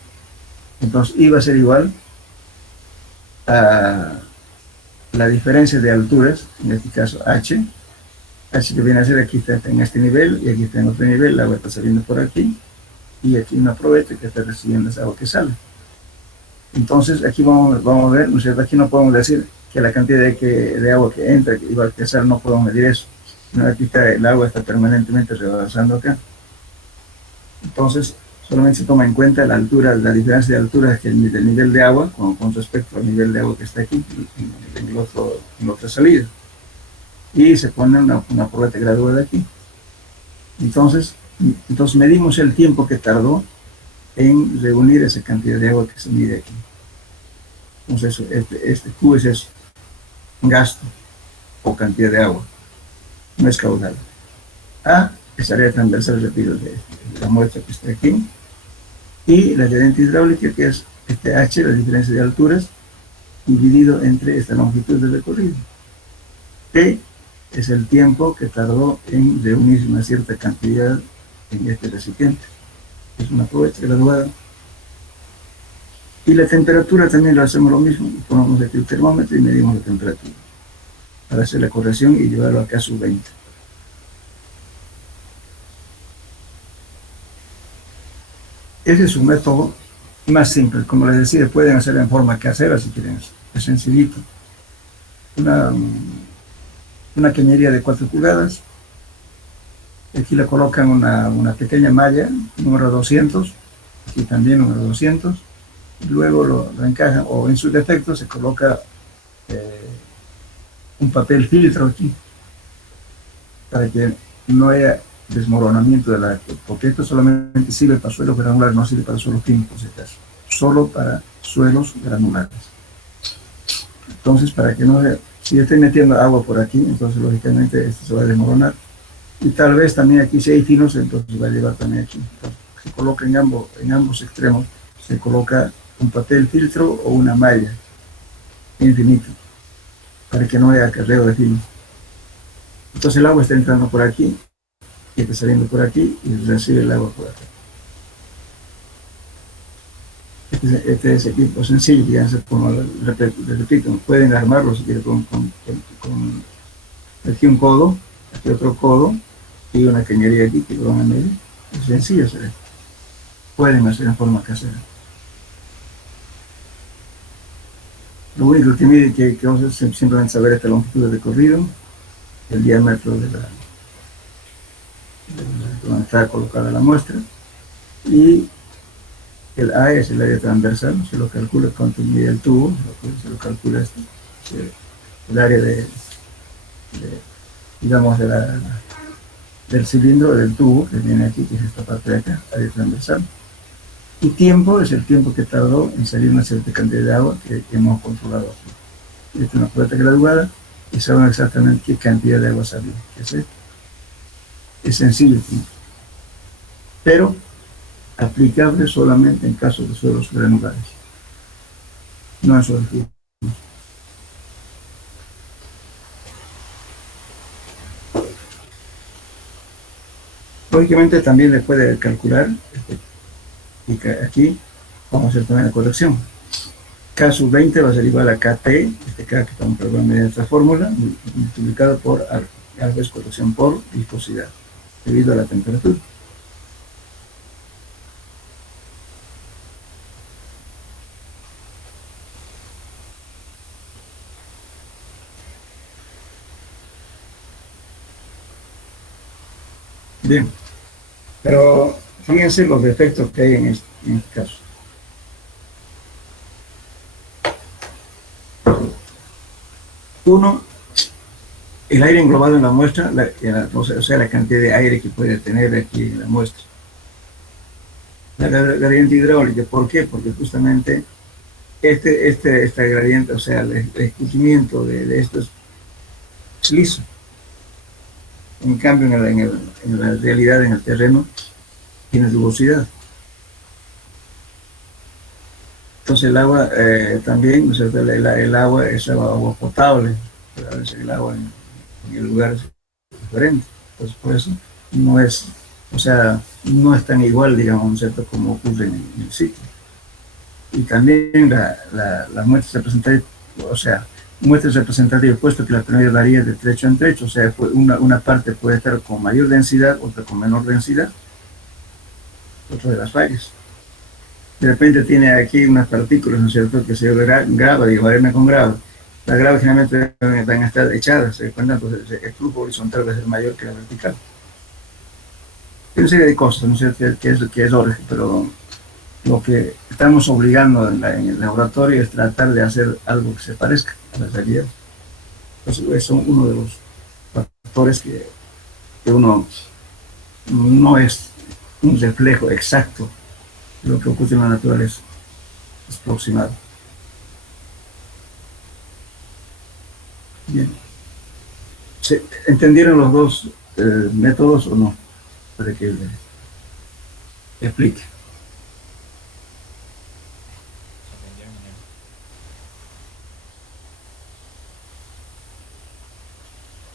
entonces I va a ser igual a la diferencia de alturas, en este caso H, Así que viene a ser, aquí está en este nivel y aquí está en otro nivel, el agua está saliendo por aquí y aquí una probeta que está recibiendo esa agua que sale. Entonces aquí vamos a ver, ¿no es cierto? Aquí no podemos decir que la cantidad de agua que entra, igual que sale, no podemos medir eso. No, aquí está, el agua está permanentemente rebasando acá. Entonces solamente se toma en cuenta la altura, la diferencia de altura del nivel de agua con respecto al nivel de agua que está aquí en la otra salida. Y se pone una probeta graduada aquí. Entonces medimos el tiempo que tardó en reunir esa cantidad de agua que se mide aquí. Entonces este Q es eso, gasto o cantidad de agua, no es caudal. A es área transversal, repito, de la muestra que está aquí, y la gradiente hidráulica, que es este H, la diferencia de alturas, dividido entre esta longitud del recorrido. T es el tiempo que tardó en reunir una cierta cantidad en este recipiente. Es una probeta graduada. Y la temperatura también lo hacemos lo mismo. Ponemos aquí el termómetro y medimos la temperatura para hacer la corrección y llevarlo acá a sub 20. Ese es un método más simple. Como les decía, pueden hacerlo en forma casera si quieren. Es sencillito. Una cañería de 4 pulgadas. Aquí le colocan una pequeña malla, número 200. Aquí también número 200. Luego lo encajan, o en su defecto se coloca un papel filtro aquí, para que no haya desmoronamiento de la, porque esto solamente sirve para suelos granulares, no sirve para suelos químicos, si acaso, solo para suelos granulares. Entonces, para que no haya, si yo estoy metiendo agua por aquí, entonces lógicamente esto se va a desmoronar, y tal vez también aquí si hay finos, entonces va a llevar también aquí. Entonces, se coloca en ambos extremos, se coloca un papel filtro o una malla infinita, para que no haya acarreo de finos. Entonces el agua está entrando por aquí y está saliendo por aquí y recibe el agua por acá. Este es equipo sencillo, fíjense, como les repito, pueden armarlo si quieren con aquí un codo, aquí otro codo y una cañería aquí que lo van a medir. Es sencillo, se ve. Pueden hacer en forma casera. Lo único que mide que vamos a hacer es simplemente saber esta longitud de recorrido, el diámetro de donde está colocada la muestra, y el A es el área transversal, se lo calcula cuánto mide el tubo, se lo calcula esto, el área digamos del cilindro del tubo que viene aquí, que es esta parte de acá, área transversal. Y tiempo es el tiempo que tardó en salir una cierta cantidad de agua que hemos controlado aquí. Esta es una probeta graduada y saben exactamente qué cantidad de agua salió. Es sencillo, pero aplicable solamente en casos de suelos granulares, no en suelos finos. Lógicamente también le puede calcular, y aquí vamos a hacer también la corrección. K sub 20 va a ser igual a KT, este K que estamos calculando mediante esta fórmula, multiplicado por A, es corrección por viscosidad, debido a la temperatura. Bien, pero fíjense los defectos que hay en este caso. Uno, el aire englobado en la muestra, o sea, la cantidad de aire que puede tener aquí en la muestra. La gradiente hidráulica, ¿por qué? Porque justamente esta gradiente, o sea, el escurrimiento de esto es liso. En cambio, en la realidad, en el terreno, tiene rugosidad. Entonces el agua también, o sea, el agua es agua potable, pero a veces el agua en el lugar es diferente. Entonces por eso no es, o sea, no es tan igual, digamos, ¿cierto?, como ocurre en el sitio. Y también la muestra se presenta, o sea, muestras representativas, puesto que la permeabilidad varía de trecho en trecho, o sea, una parte puede estar con mayor densidad, otra con menor densidad, otra de las fallas. De repente tiene aquí unas partículas, ¿no es cierto?, que se grava, digo, arena con grava. Las gravas generalmente van a estar echadas, ¿se cuenta? Entonces el flujo horizontal va a ser mayor que la vertical. Hay una serie de cosas, ¿no es cierto?, que es origen, pero lo que estamos obligando en el laboratorio es tratar de hacer algo que se parezca a la realidad. Entonces, son uno de los factores que uno no es un reflejo exacto de lo que ocurre en la naturaleza, es aproximado. Bien. ¿Entendieron los dos métodos o no? Para que les explique.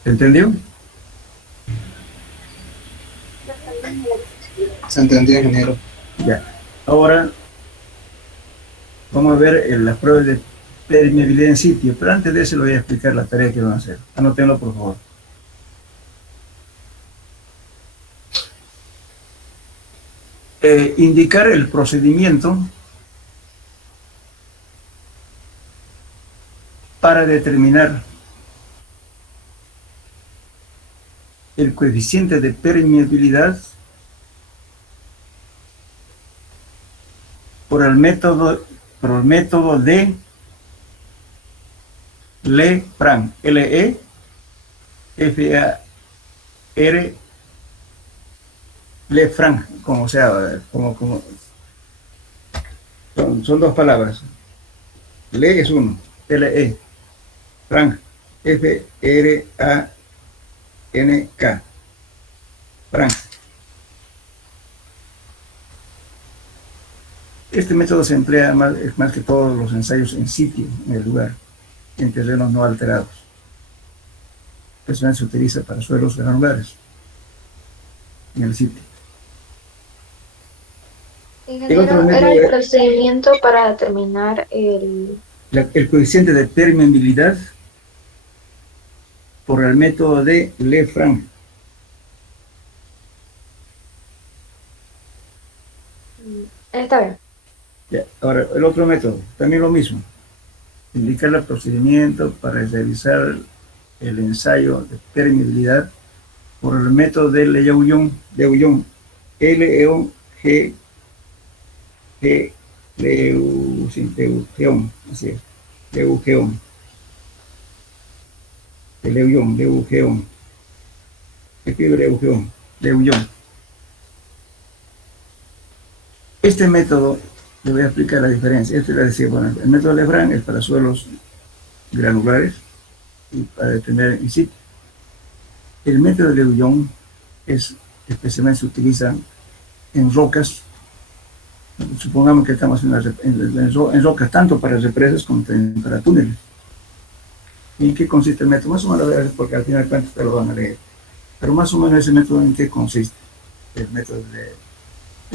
¿Entendió? Se entendió, ingeniero. Ya. Ahora vamos a ver las pruebas de permeabilidad en sitio, pero antes de eso le voy a explicar la tarea que van a hacer. Anótenlo, por favor. Indicar el procedimiento para determinar el coeficiente de permeabilidad por el método de LeFranc, L-E-F-A-R, LeFranc, como sea, son dos palabras. Le es uno, L-E, Franc, F-R-A-N-K, Franc. Este método se emplea más que todos los ensayos en sitio, en el lugar, en terrenos no alterados. Personalmente se utiliza para suelos granulares, en el sitio. Ingeniero, era el procedimiento para determinar el coeficiente de permeabilidad por el método de LeFranc. Está bien. Ya, ahora, el otro método, también lo mismo. Indicar el procedimiento para realizar el ensayo de permeabilidad por el método de Leuillon, L-E-O-G, Leuillon, así es, Leuillon, escribe Leuillon. Este método, le voy a explicar la diferencia. Este le decía, bueno, el método de LeFranc es para suelos granulares y para determinar in situ. El método de Leuillon especialmente se utiliza en rocas. Supongamos que estamos en rocas tanto para represas como para túneles. ¿Y en qué consiste el método? Más o menos, porque al final de cuentas te lo van a leer. Pero más o menos ese método, ¿en qué consiste? El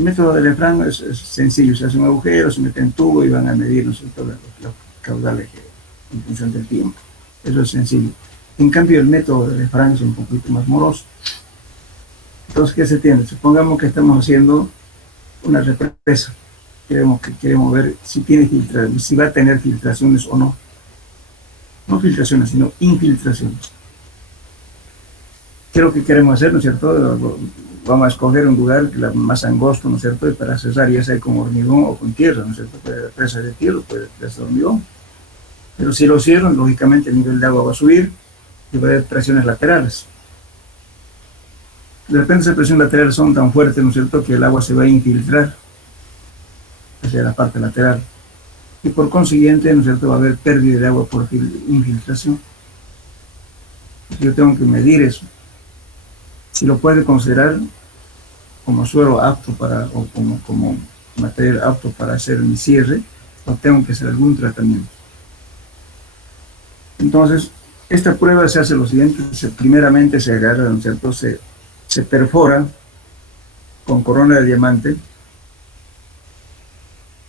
método de LeFranc es sencillo, se hace un agujero, se mete en tubo y van a medir los caudales en función del tiempo. Eso es sencillo. En cambio, el método de LeFranc es un poquito más moroso. Entonces, ¿qué se tiene? Supongamos que estamos haciendo una represa. Queremos ver si va a tener filtraciones o no. No filtraciones, sino infiltraciones. ¿Qué es lo que queremos hacer, no es cierto? Vamos a escoger un lugar más angosto, ¿no es cierto? Y para cesar, ya sea con hormigón o con tierra, ¿no es cierto? Puede presa de tierra, puede presa de hormigón. Pero si lo cierran, lógicamente el nivel de agua va a subir y va a haber presiones laterales. De repente esas presiones laterales son tan fuertes, ¿no es cierto?, que el agua se va a infiltrar hacia la parte lateral. Y por consiguiente, ¿no es cierto?, va a haber pérdida de agua por infiltración. Yo tengo que medir eso. Si lo puede considerar como suelo apto o como material apto para hacer mi cierre, o tengo que hacer algún tratamiento. Entonces, esta prueba se hace lo siguiente: primeramente se agarra, ¿no es cierto?, se perfora con corona de diamante.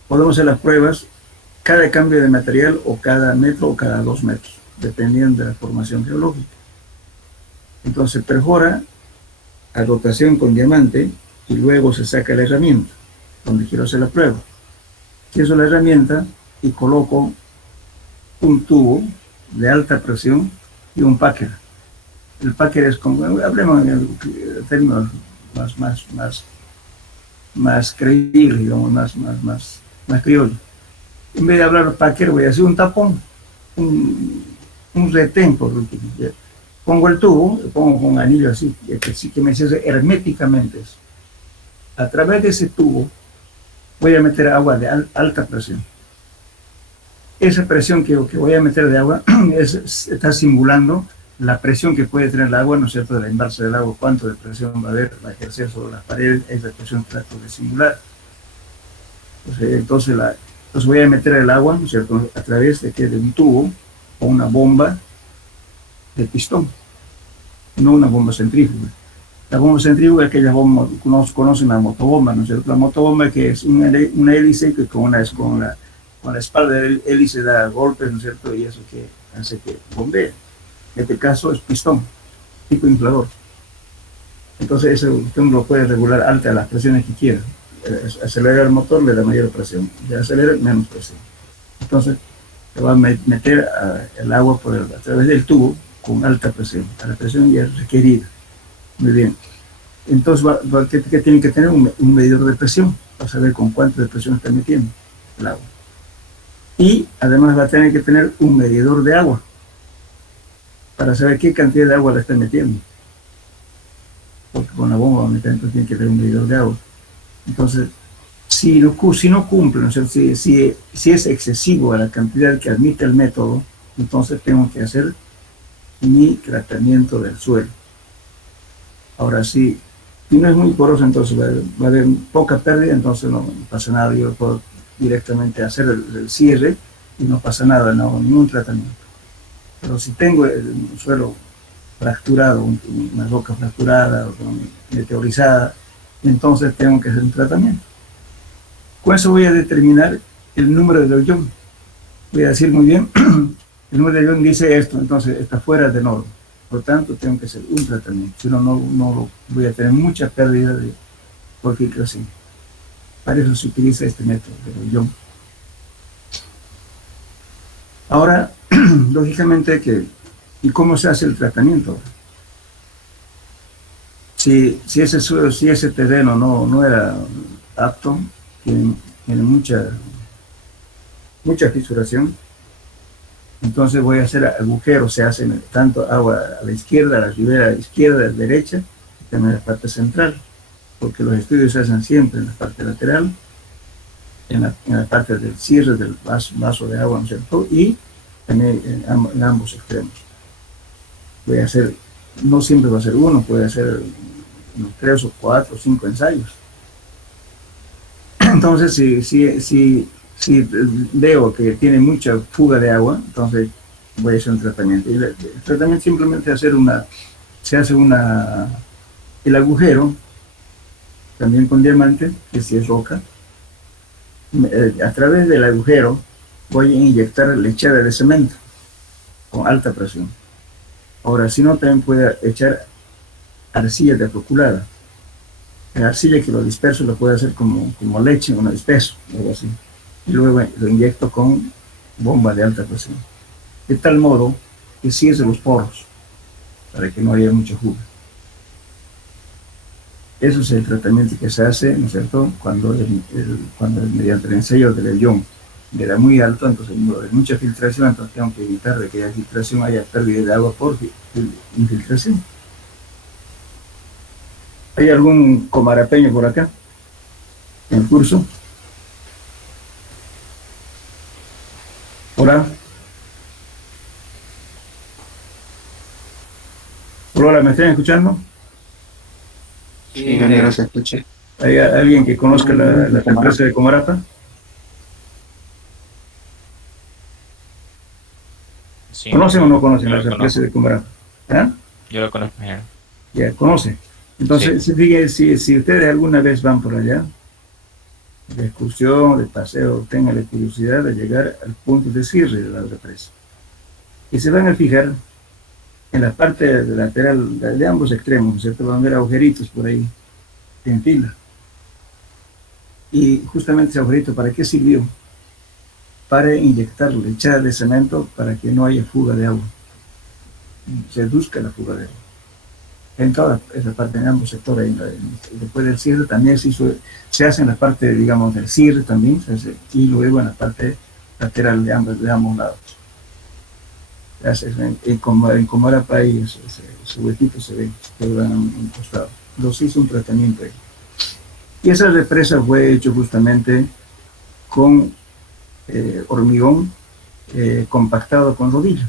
Podemos hacer las pruebas cada cambio de material o cada metro o cada 2 metros. dependiendo de la formación geológica. Entonces perfora a rotación con diamante y luego se saca la herramienta, donde quiero hacer la prueba. Cierro la herramienta y coloco un tubo de alta presión y un packer. El packer es como, hablemos en el término más creíble, digamos, más criollo. En vez de hablar de packer, voy a hacer un tapón, un retén, por último. Pongo el tubo, lo pongo con un anillo así, que me cierre herméticamente eso. A través de ese tubo voy a meter agua de alta presión. Esa presión que voy a meter de agua está simulando la presión que puede tener el agua, ¿no es cierto?, de la embalse del agua, cuánto de presión va a haber, va a ejercer sobre las paredes, esa presión trato de simular. Entonces voy a meter el agua, ¿no es cierto?, a través de un tubo o una bomba de pistón, no una bomba centrífuga. La bomba centrífuga es aquella bomba que conocen, la motobomba, ¿no es cierto? La motobomba que es una hélice que con la espalda del hélice da golpes, ¿no es cierto? Y eso que hace que bombee. En este caso es pistón, tipo inflador. Entonces eso usted lo puede regular alta a las presiones que quiera. Acelera el motor, le da mayor presión. Ya acelera, menos presión. Entonces se va a meter el agua a través del tubo con alta presión, a la presión ya requerida. Muy bien. Entonces, ¿qué tiene que tener? Un medidor de presión, para saber con cuánto de presión está metiendo el agua. Y además va a tener que tener un medidor de agua, para saber qué cantidad de agua le está metiendo. Porque con la bomba va a meter, entonces tiene que tener un medidor de agua. Entonces, si no cumple, ¿no? Si es excesivo a la cantidad que admite el método, entonces tengo que hacer mi tratamiento del suelo. Ahora, si no es muy poroso, entonces va a haber poca pérdida, entonces no pasa nada. Yo puedo directamente hacer el cierre y no pasa nada, no hago ningún tratamiento. Pero si tengo el suelo fracturado, una roca fracturada o meteorizada, entonces tengo que hacer un tratamiento. Con eso voy a determinar el número de hoyón. Voy a decir muy bien, el número de hoyón dice esto, entonces está fuera de norma. Por tanto, tengo que hacer un tratamiento. Si no voy a tener mucha pérdida por filtración. Para eso se utiliza este método de hoyón. Ahora, lógicamente, ¿y cómo se hace el tratamiento? Si ese terreno no era apto, tiene mucha fisuración, entonces voy a hacer agujeros, se hacen tanto agua a la izquierda, a la ribera izquierda, a la derecha, y también en la parte central, porque los estudios se hacen siempre en la parte lateral, en la parte del cierre del vaso de agua, ¿no es cierto?, y también en ambos extremos. Voy a hacer, no siempre va a ser uno, puede hacer unos 3 o 4 o 5 ensayos. Entonces, si veo que tiene mucha fuga de agua, entonces voy a hacer un tratamiento. Y el tratamiento simplemente se hace el agujero, también con diamante, que si es roca. A través del agujero voy a inyectar lechada de cemento con alta presión. Ahora, si no, también puede echar arcilla desfloculada. La arcilla que lo disperso lo puede hacer como leche, un espeso, algo así. Y luego lo inyecto con bomba de alta presión. De tal modo que cierre los poros, para que no haya mucha fuga. Eso es el tratamiento que se hace, ¿no es cierto?, cuando mediante el ensayo del hoyón era muy alto, entonces hay mucha filtración, entonces tengo que evitar de que haya filtración, haya pérdida de agua por infiltración. ¿Hay algún comarapeño por acá en el curso? Hola. Hola, ¿me están escuchando? Sí, ingeniero, se escucha. ¿Hay alguien que conozca la empresa de Comarapa? Sí, ¿Conocen o no conocen yo las lo empresas de Comarapa? ¿Ah? Yo lo conozco, ingeniero. Ya, conocen. Entonces, si ustedes alguna vez van por allá, de excursión, de paseo, tengan la curiosidad de llegar al punto de cierre de la represa. y se van a fijar en la parte lateral de ambos extremos, ¿cierto? Van a ver agujeritos por ahí en fila. Y justamente ese agujerito, ¿para qué sirvió? Para inyectarle, echarle cemento para que no haya fuga de agua. Se reduzca la fuga de agua. En toda esa parte, en ambos sectores. Después del cierre también se hace en la parte, digamos, del cierre también, se hace, y luego en la parte lateral de ambos lados. Se hace en Comarapa ahí, ese huequito se ve, que van a un costado. Los hizo un tratamiento ahí. Y esa represa fue hecho justamente con hormigón compactado con rodillo.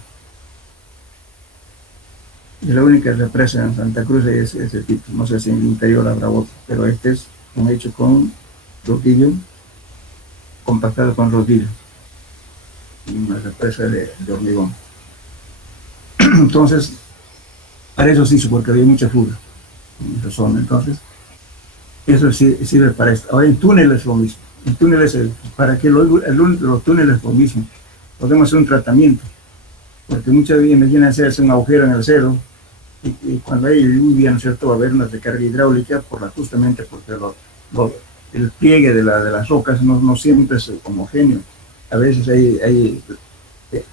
Y la única represa en Santa Cruz es ese tipo. No sé si en el interior habrá otro, pero este es hecho con rodillo, compactado con rodillo. Y una represa de hormigón. Entonces, para eso se hizo, porque había mucha fuga en esa zona. Entonces, eso sirve para esto. Ahora en túneles es lo mismo. En túneles, ¿para qué los túneles es lo mismo? Podemos hacer un tratamiento, porque muchas veces imagínense hacer un agujero en el cero, y cuando hay lluvia, ¿no es cierto?, va a haber una recarga hidráulica, justamente porque el pliegue de las rocas no siempre es homogéneo. A veces hay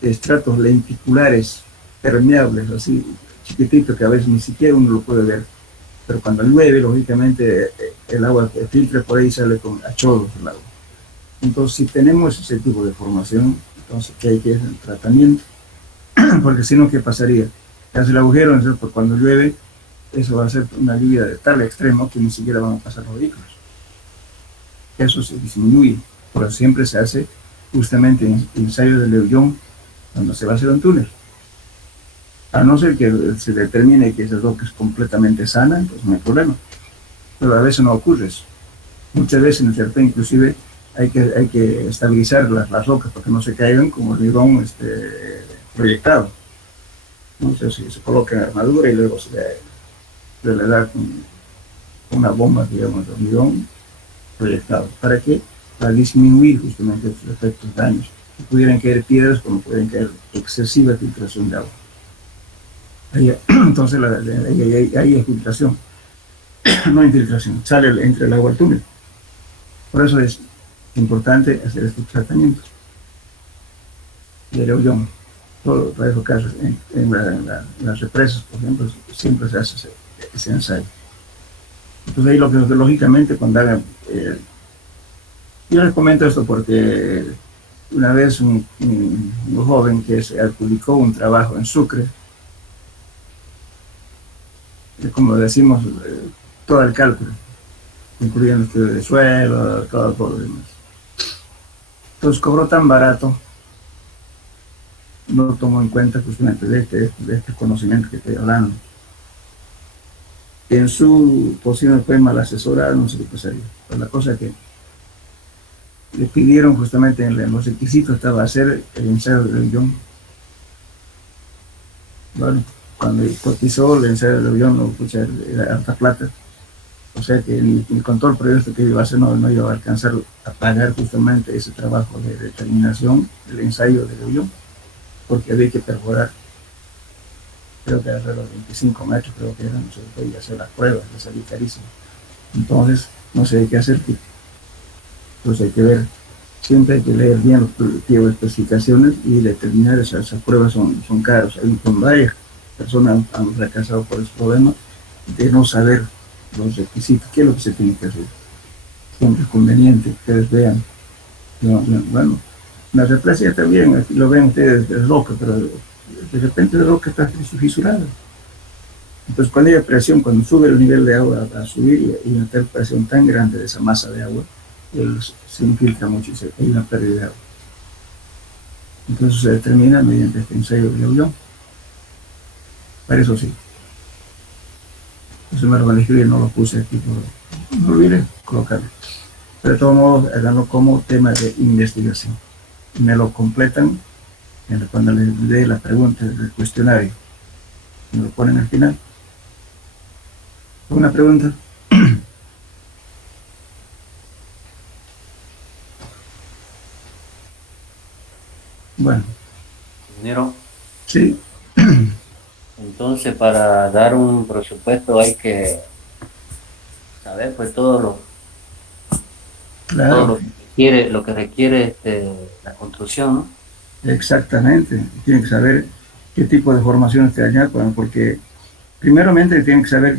estratos lenticulares permeables, así chiquititos, que a veces ni siquiera uno lo puede ver. Pero cuando llueve, lógicamente, el agua filtra por ahí y sale a chorros el agua. Entonces, si tenemos ese tipo de formación, entonces, ¿qué hay que hacer? El tratamiento. Porque si no, ¿qué pasaría? Se hace el agujero, entonces, pues, cuando llueve, eso va a ser una lluvia de tal extremo que ni siquiera van a pasar los vehículos. Eso se disminuye, pero siempre se hace justamente en ensayos de Leuillón, cuando se va a hacer un túnel. A no ser que se determine que esa roca es completamente sana, pues no hay problema. Pero a veces no ocurre eso. Muchas veces, ¿no es cierto?, inclusive hay que estabilizar las rocas para que no se caigan como hormigón proyectado. Entonces se coloca en armadura y luego se le da una bomba, digamos, de hormigón proyectado. ¿Para qué? Para disminuir justamente estos efectos daños. Que pudieran caer piedras, como pueden caer excesiva filtración de agua. Entonces ahí hay filtración, no infiltración, entre el agua al túnel. Por eso es importante hacer estos tratamientos de erosión. Para esos casos, en las represas, por ejemplo, siempre se hace ese ensayo. Entonces ahí lógicamente cuando hagan... yo les comento esto porque una vez un joven que se adjudicó un trabajo en Sucre, como decimos, todo el cálculo, incluyendo estudio de suelo, todo lo demás. Entonces cobró tan barato, no tomó en cuenta justamente de este conocimiento que estoy hablando. En su posición fue mal asesorado, no sé qué pasaría. Pero la cosa que le pidieron justamente en los requisitos estaba hacer el ensayo de Leuillón. Bueno, cuando cotizó el ensayo de Leuillón, no, pues, era harta plata. O sea que ni con todo el proyecto que iba a hacer no iba a alcanzar a pagar justamente ese trabajo de determinación del ensayo de Leuillón, porque había que perforar, creo que era alrededor de 25 metros, creo que era, no sé, podía hacer las pruebas, le salía carísimo. Entonces, no sé qué hacer. Entonces hay que ver, siempre hay que leer bien los especificaciones y determinar esas pruebas son caras. Varias personas han fracasado por ese problema de no saber los requisitos, qué es lo que se tiene que hacer. Siempre es conveniente que ustedes vean. Bueno, la represa ya también, aquí lo ven ustedes de roca, pero de repente la roca está fisurada. Entonces cuando hay presión, cuando sube el nivel de agua a subir y una tal presión tan grande de esa masa de agua, se infiltra mucho y hay una pérdida de agua. Entonces se determina mediante este ensayo de Leuillón. Para eso sí. Eso me lo van a escribir, no lo puse aquí, no olvidé colocarlo. Pero de todos modos, háganlo como tema de investigación. Y me lo completan cuando les dé la pregunta del cuestionario. Me lo ponen al final. ¿Una pregunta? Bueno. Ingeniero, Sí, Entonces, para dar un presupuesto hay que saber pues todo claro, lo que requiere la construcción, ¿no? exactamente. Tienen que saber qué tipo de formaciones te añaden, porque primeramente tienen que saber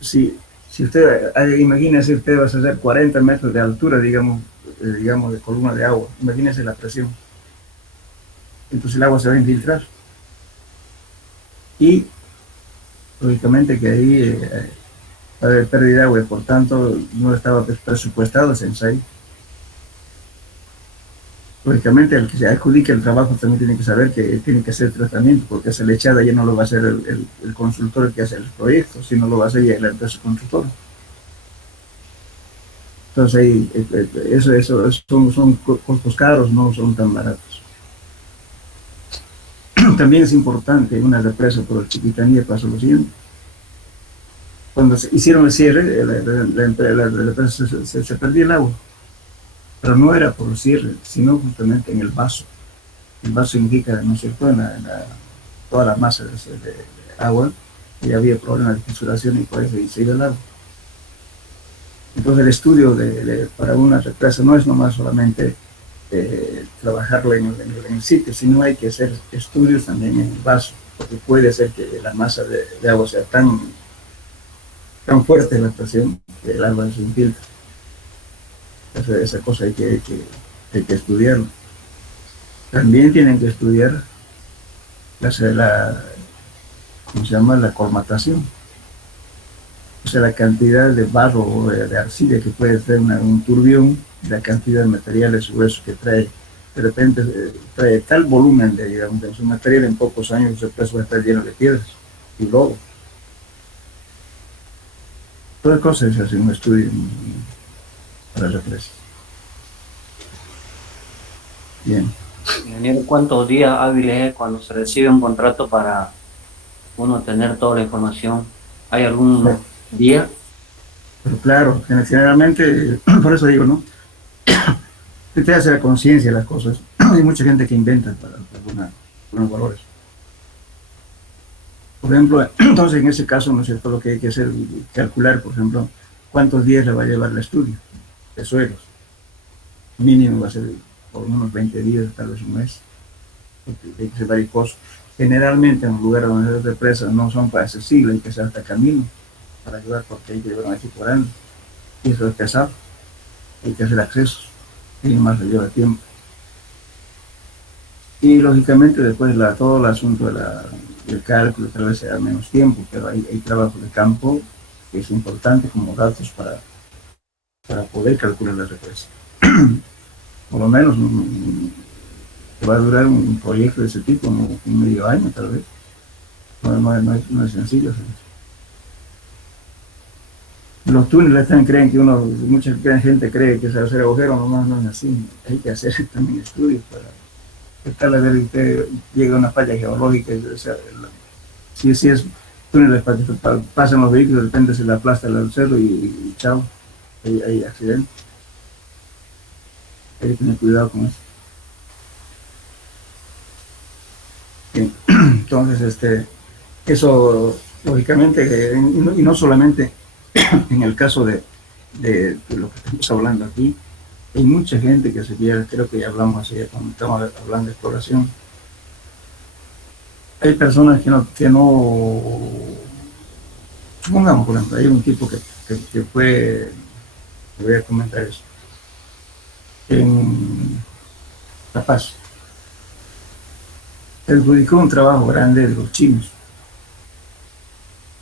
si usted, imagínese usted va a hacer 40 metros de altura, digamos, de columna de agua, imagínese la presión. Entonces el agua se va a infiltrar. Y lógicamente que ahí va a haber pérdida de agua, y por tanto no estaba presupuestado ese ensayo. Lógicamente el que se adjudica el trabajo también tiene que saber que tiene que hacer tratamiento, porque esa lechada ya no lo va a hacer el consultor que hace el proyecto, sino lo va a hacer ya la empresa constructora. Entonces ahí, eso son costos caros, no son tan baratos. También es importante en una represa por el Chiquitanía pasó lo siguiente. Cuando se hicieron el cierre, la empresa se perdía el agua, pero no era por el cierre, sino justamente en el vaso. El vaso indica, ¿no es cierto?, toda la masa de agua, y había problemas de fisuración y por eso se iba el agua. Entonces el estudio para una represa no es nomás solamente trabajarlo en el sitio, sino hay que hacer estudios también en el vaso, porque puede ser que la masa de agua sea tan fuerte la presión que el agua se infiltra. Esa cosa hay que estudiarlo. También tienen que estudiar ¿cómo se llama? La colmatación. O sea, la cantidad de barro o de arcilla que puede traer un turbión, la cantidad de materiales gruesos que trae. De repente trae tal volumen de su material, en pocos años después va a estar lleno de piedras y lodo. Todas cosas se hace un estudio para la represa. Bien. Ingeniero, ¿cuántos días hábiles es cuando se recibe un contrato para uno tener toda la información? ¿Hay algún día? Pero claro, generalmente, por eso digo, ¿no? Usted hace la conciencia de las cosas. Hay mucha gente que inventa para algunos valores. Por ejemplo, entonces en ese caso, ¿no es cierto? Lo que hay que hacer es calcular, por ejemplo, cuántos días le va a llevar el estudio de suelos. Mínimo va a ser por unos 20 días, tal vez un mes. Hay que ser varios. Generalmente en un lugar donde las represas no son para accesibles, hay que hacer hasta camino para ayudar, porque hay que llevar un equipo grande. Y eso es pesado. Hay que hacer accesos. Y más le lleva tiempo. Y lógicamente después todo el asunto del cálculo tal vez sea menos tiempo, pero hay trabajo de campo que es importante como datos para poder calcular la represa. Por lo menos va a durar un proyecto de ese tipo, un medio año tal vez. No es sencillo hacer eso. Los túneles también creen que mucha gente cree que se va a hacer agujero, nomás no es así. Hay que hacer también estudios para tal vez usted llega a una falla geológica, si es túneles pasan los vehículos, de repente se le aplasta el cerro y chao, hay accidente. Hay que tener cuidado con eso. Bien. Entonces, eso lógicamente, y no solamente en el caso de lo que estamos hablando aquí, hay mucha gente que se quiere, creo que ya hablamos así cuando estamos hablando de exploración. Hay personas que no, supongamos, por ejemplo, hay un tipo que fue, voy a comentar eso, en La Paz. Adjudicó un trabajo grande de los chinos.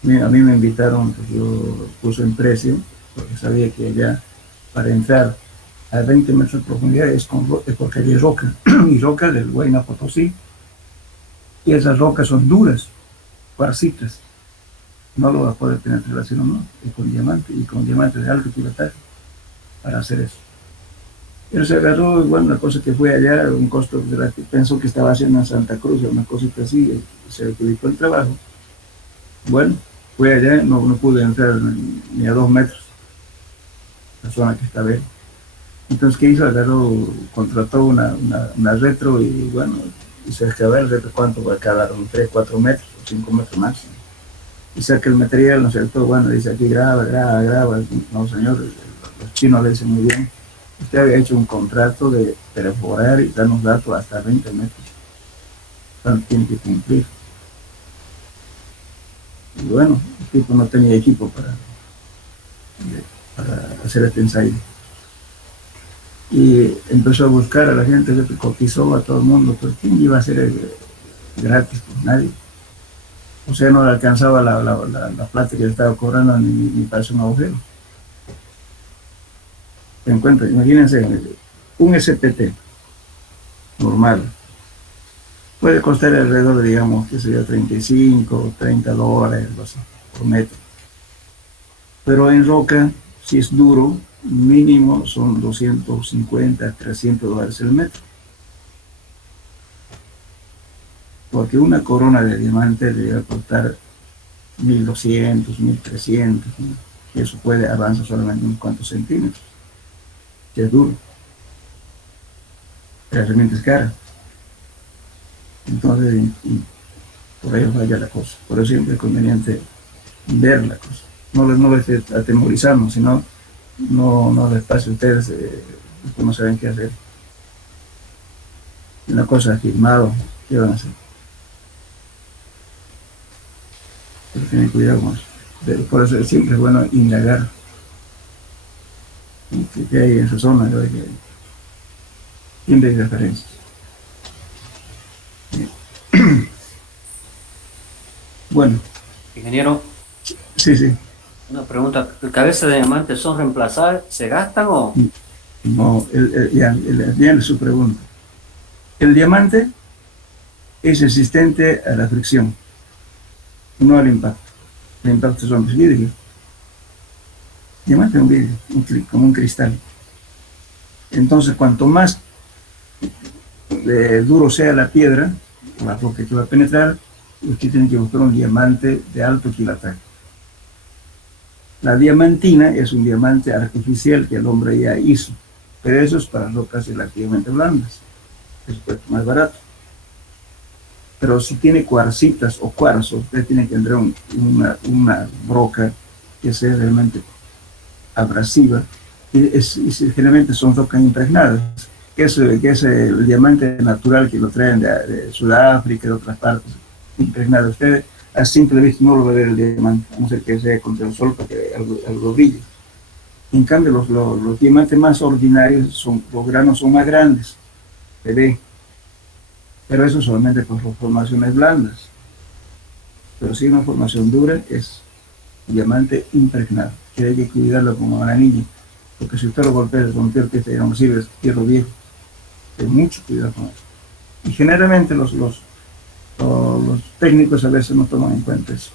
A mí me invitaron, pues yo puse en precio, porque sabía que allá para entrar a 20 metros de profundidad es porque hay roca, y roca del Huayna Potosí, y esas rocas son duras, cuarcitas, no lo va a poder penetrar así nomás, y con diamantes de alto kilataje para hacer eso. Él se agarró, bueno, la cosa que fue allá, un costo, pensó que estaba haciendo en Santa Cruz, una cosita así, y se adjudicó el trabajo. Bueno, fue allá, no pude entrar ni a 2 metros, la zona que estaba él. Entonces, ¿qué hizo? Agarró, contrató una retro y bueno, y se excava el reto cuánto va a cavar, 3, 4 metros, 5 metros máximo. Y saca el material, ¿no es cierto? Bueno, dice aquí graba, graba, graba. No, señor, los chinos le dicen muy bien. Usted había hecho un contrato de perforar y darnos datos hasta 20 metros. Entonces tiene que cumplir. Y bueno, el tipo no tenía equipo para hacer este ensayo. Y empezó a buscar a la gente, que cotizó a todo el mundo, pero ¿quién iba a hacer gratis? Pues nadie. O sea, no le alcanzaba la plata que le estaba cobrando ni para hacer un agujero. ¿Se encuentra? Imagínense, un SPT normal puede costar alrededor de, digamos, que sería 35 o 30 dólares, algo así, por metro. Pero en roca, si es duro, mínimo son 250, 300 dólares el metro. Porque una corona de diamante debe costar 1200, 1300, ¿no? Y eso puede avanzar solamente unos cuantos centímetros, que es duro. La herramienta es cara. Entonces, y por ahí vaya la cosa. Por eso siempre es conveniente ver la cosa. No les atemorizamos, sino no les pase a ustedes que no saben qué hacer. Una cosa firmado, ¿qué van a hacer? Pero tienen cuidado con eso. Por eso siempre es bueno indagar que hay en esa zona, ¿no? Que siempre hay referencias. Bueno. Ingeniero, Sí. una pregunta. ¿Cabezas de diamante son reemplazables? ¿Se gastan o...? No, bien su pregunta. El diamante es resistente a la fricción, no al impacto. El impacto son vidrio. Diamante es un vidrio, como un cristal. Entonces, cuanto más duro sea la piedra, la roca que va a penetrar, usted tiene que buscar un diamante de alto quilataje. La diamantina es un diamante artificial que el hombre ya hizo, pero eso es para rocas relativamente blandas, es más barato. Pero si tiene cuarcitas o cuarzos, usted tiene que tener una roca que sea realmente abrasiva, y generalmente son rocas impregnadas, que es el diamante natural que lo traen de Sudáfrica, de otras partes, impregnado. Usted a simple vista no lo va a ver el diamante, a no ser que sea contra el sol para que algo brille. En cambio, los diamantes más ordinarios, los granos son más grandes, se ve, pero eso solamente por formaciones blandas. Pero si una formación dura es diamante impregnado, que hay que cuidarlo como a una niña, porque si usted lo golpea con tierra que no sirve, es tierra viejo. Hay mucho cuidado con eso. Y generalmente los técnicos a veces no toman en cuenta eso.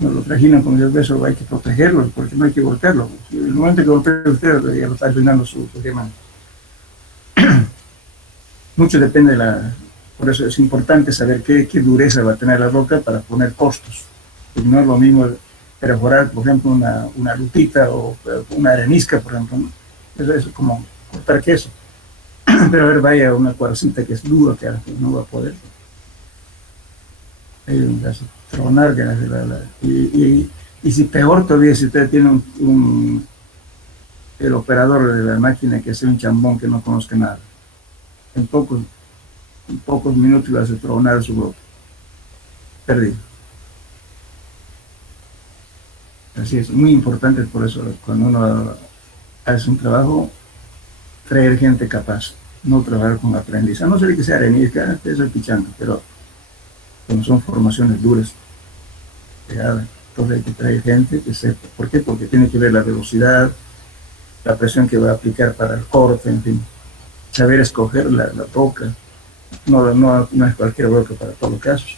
No lo trajinan con el beso, hay que protegerlo, porque no hay que golpearlo. En el momento que golpea usted, ya lo está arruinando su diamante. Mucho depende por eso es importante saber qué dureza va a tener la roca para poner costos. Porque no es lo mismo perforar, por ejemplo, una lutita o una arenisca, por ejemplo, ¿no? Eso es como cortar queso. Pero a ver, vaya una cuarcita que es dura, que no va a poder. Hay un caso tronar, y si peor todavía, si usted tiene el operador de la máquina que sea un chambón que no conozca nada, en pocos minutos le hace tronar su bloque. Perdido. Así es, muy importante por eso, cuando uno hace un trabajo, traer gente capaz, no trabajar con aprendiz. A no ser que sea arenisca, eso es pichando, pero cuando son formaciones duras, pegadas, entonces hay que traer gente que sepa. ¿Por qué? Porque tiene que ver la velocidad, la presión que va a aplicar para el corte, en fin, saber escoger la roca. No es cualquier roca para todos los casos.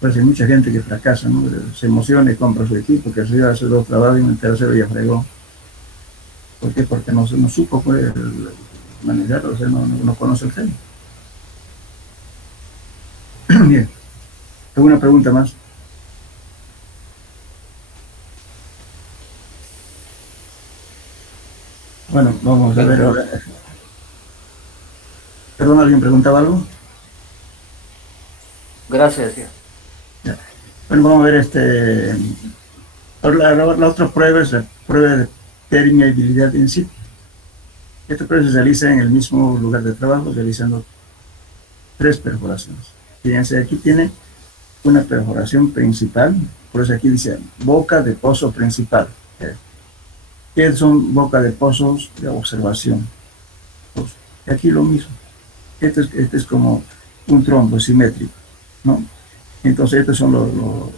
Pues hay mucha gente que fracasa, ¿no? Se emociona y compra su equipo, que se iba a hacer dos trabajos y en el tercero ya fregó. ¿Por qué? Porque no supo manejarlo, o sea, no conoce el tema. Bien. ¿Alguna pregunta más? Bueno, vamos a ver ahora. Perdón, ¿alguien preguntaba algo? Gracias. Ya. Ya. Bueno, vamos a ver la otra prueba es la prueba de permeabilidad en sí. Esta prueba se realiza en el mismo lugar de trabajo, realizando 3 perforaciones. Fíjense, aquí tiene una perforación principal, por eso aquí dice boca de pozo principal. ¿Qué son boca de pozos de observación? Pues, aquí lo mismo. Este es como un trombo simétrico, ¿no? Entonces, estos son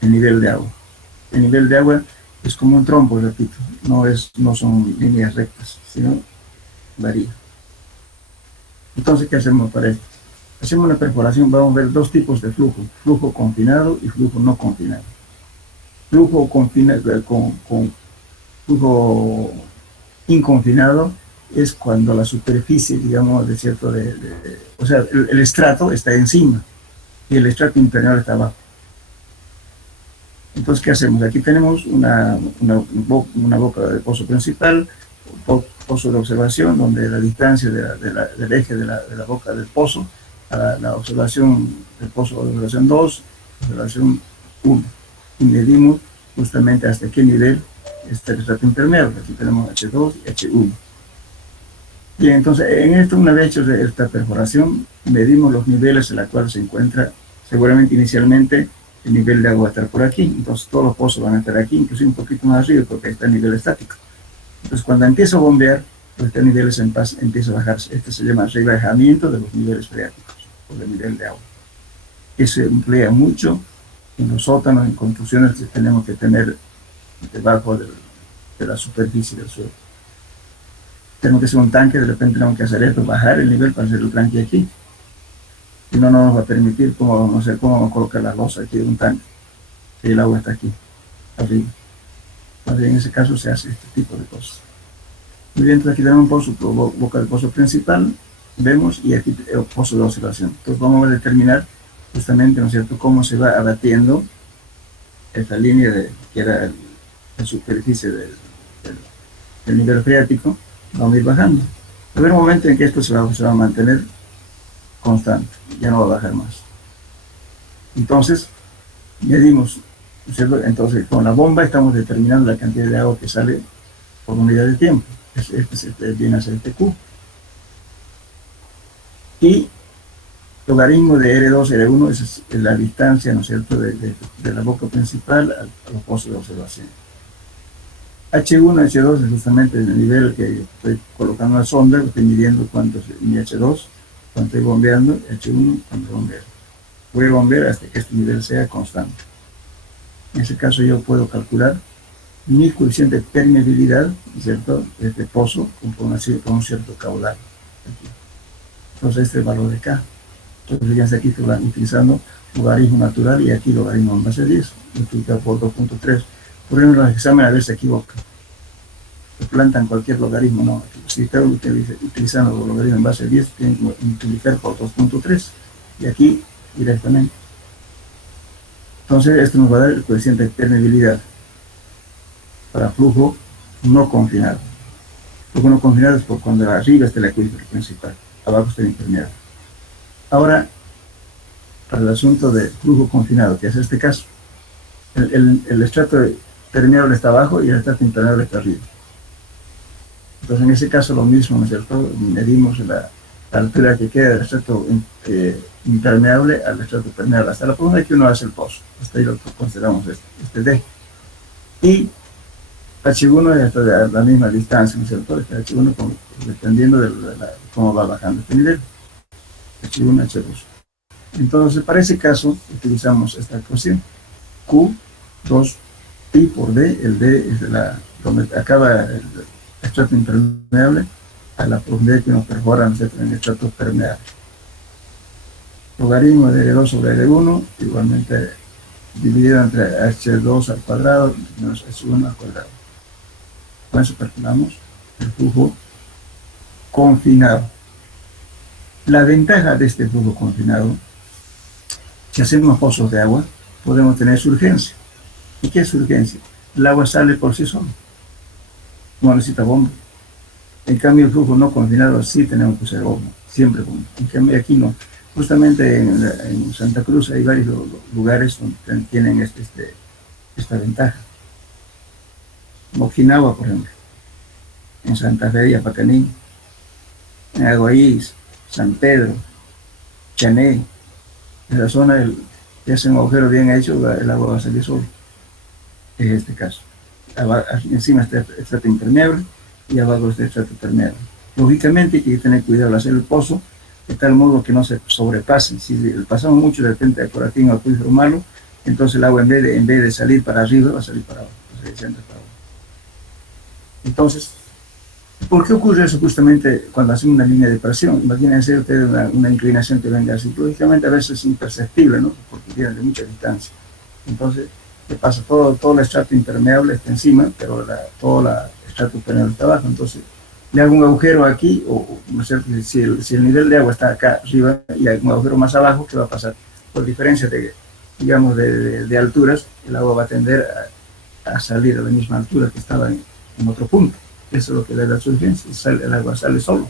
el nivel de agua. El nivel de agua es como un trombo, repito, no son líneas rectas, sino varía. Entonces, ¿qué hacemos para esto? Hacemos una perforación, vamos a ver 2 tipos de flujo, flujo confinado y flujo no confinado. Flujo confinado, flujo inconfinado es cuando la superficie, digamos, o sea, el estrato está encima y el estrato impermeable está abajo. Entonces, ¿qué hacemos? Aquí tenemos una boca de pozo principal, pozo de observación, donde la distancia del eje de la boca del pozo a la observación del pozo de observación 2, observación 1. Y medimos justamente hasta qué nivel está el estrato impermeable. Aquí tenemos H2 y H1. Bien, entonces, en esto, una vez hecho esta perforación, medimos los niveles en los cuales se encuentra, seguramente inicialmente, el nivel de agua va a estar por aquí. Entonces, todos los pozos van a estar aquí, inclusive un poquito más arriba, porque ahí está el nivel estático. Entonces, cuando empieza a bombear, pues este nivel empieza a bajarse. Este se llama relajamiento de los niveles freáticos, o del nivel de agua. Que se emplea mucho en los sótanos, en construcciones que tenemos que tener debajo de la superficie del suelo. Tenemos que hacer un tanque, de repente tenemos que hacer esto, bajar el nivel para hacer el tanque aquí. Si no, no nos va a permitir, no sé cómo vamos a colocar la losa aquí de un tanque, si el agua está aquí, arriba. Entonces, en ese caso se hace este tipo de cosas. Muy bien, entonces aquí tenemos un pozo, boca del pozo principal, vemos, y aquí el pozo de observación. Entonces vamos a determinar justamente, ¿no es cierto?, cómo se va abatiendo esta línea que era la superficie del nivel freático. Vamos a ir bajando. Va a haber un momento en que esto se va a mantener constante, ya no va a bajar más. Entonces, medimos, ¿no es cierto? Entonces, con la bomba estamos determinando la cantidad de agua que sale por unidad de tiempo. Este viene a ser Q. Y logaritmo de R2, R1 es la distancia, ¿no es cierto?, de la boca principal a los pozos de observación. H1, H2 es justamente el nivel que estoy colocando la sonda, estoy midiendo cuánto es mi H2, cuánto estoy bombeando, H1, cuánto bombeo. Voy a bombear hasta que este nivel sea constante. En ese caso yo puedo calcular mi coeficiente de permeabilidad, ¿cierto?, de este pozo con un cierto caudal. Entonces este es el valor de K. Entonces fíjense, aquí estoy utilizando logaritmo natural y aquí logaritmo en base 10, multiplicado por 2.3. Por ejemplo, en los exámenes a veces se equivocan. Se plantan cualquier logaritmo, no. Si está utilizando los logaritmos en base 10, tienen que multiplicar por 2.3. Y aquí directamente. Entonces, esto nos va a dar el coeficiente de permeabilidad para flujo no confinado. Flujo no confinado es por cuando arriba está el acuífero principal, abajo está el impermeable. Ahora, para el asunto de flujo confinado, que es este caso, el estrato permeable está abajo y el estrato impermeable está arriba. Entonces, en ese caso, lo mismo, ¿no es cierto? Medimos la altura que queda del estrato impermeable al estrato permeable, hasta la punta que uno hace el pozo. Hasta ahí lo consideramos este D. Y H1 es hasta la misma distancia, ¿no es cierto? Este H1 dependiendo de cómo va bajando este nivel. H1, H2. Entonces, para ese caso, utilizamos esta ecuación. Q, 2 pi por D, el D es donde acaba el estrato impermeable, a la profundidad que nos perfora, etc., en el estrato permeable. Logaritmo de R2 sobre R1, igualmente dividido entre H2 al cuadrado menos H1 al cuadrado. Con eso calculamos el flujo confinado. La ventaja de este flujo confinado, si hacemos pozos de agua, podemos tener surgencia. ¿Y qué es surgencia? El agua sale por sí sola, no necesita bomba. En cambio, el flujo no confinado sí tenemos que usar bomba. siempre, en cambio aquí no. Justamente en Santa Cruz hay varios lugares donde tienen esta ventaja. En Okinawa, por ejemplo, en Santa Fe y Apacaní, en Aguaí, San Pedro, Chané, en la zona que hacen un agujero bien hecho, el agua va a salir solo. Es este caso. Encima está estrato impermeable y abajo está estrato permeable. Lógicamente hay que tener cuidado al hacer el pozo, de tal modo que no se sobrepasen. Si pasamos mucho de repente por aquí en el acuífero malo, entonces el agua en vez de salir para arriba, va a salir para abajo. Entonces, ¿por qué ocurre eso justamente cuando hacemos una línea de presión? Imagínense ustedes una inclinación que venga así. Lógicamente a veces es imperceptible, ¿no? Porque viene de mucha distancia. Entonces, ¿qué pasa? Todo el estrato impermeable está encima, pero todo el estrato permeable está abajo. Entonces, le hago un agujero aquí, ¿no es cierto? Si el nivel de agua está acá arriba y hay un agujero más abajo, ¿qué va a pasar? Por diferencia de alturas, el agua va a tender a salir a la misma altura que estaba en otro punto. Eso es lo que da la surgencia, el agua sale solo.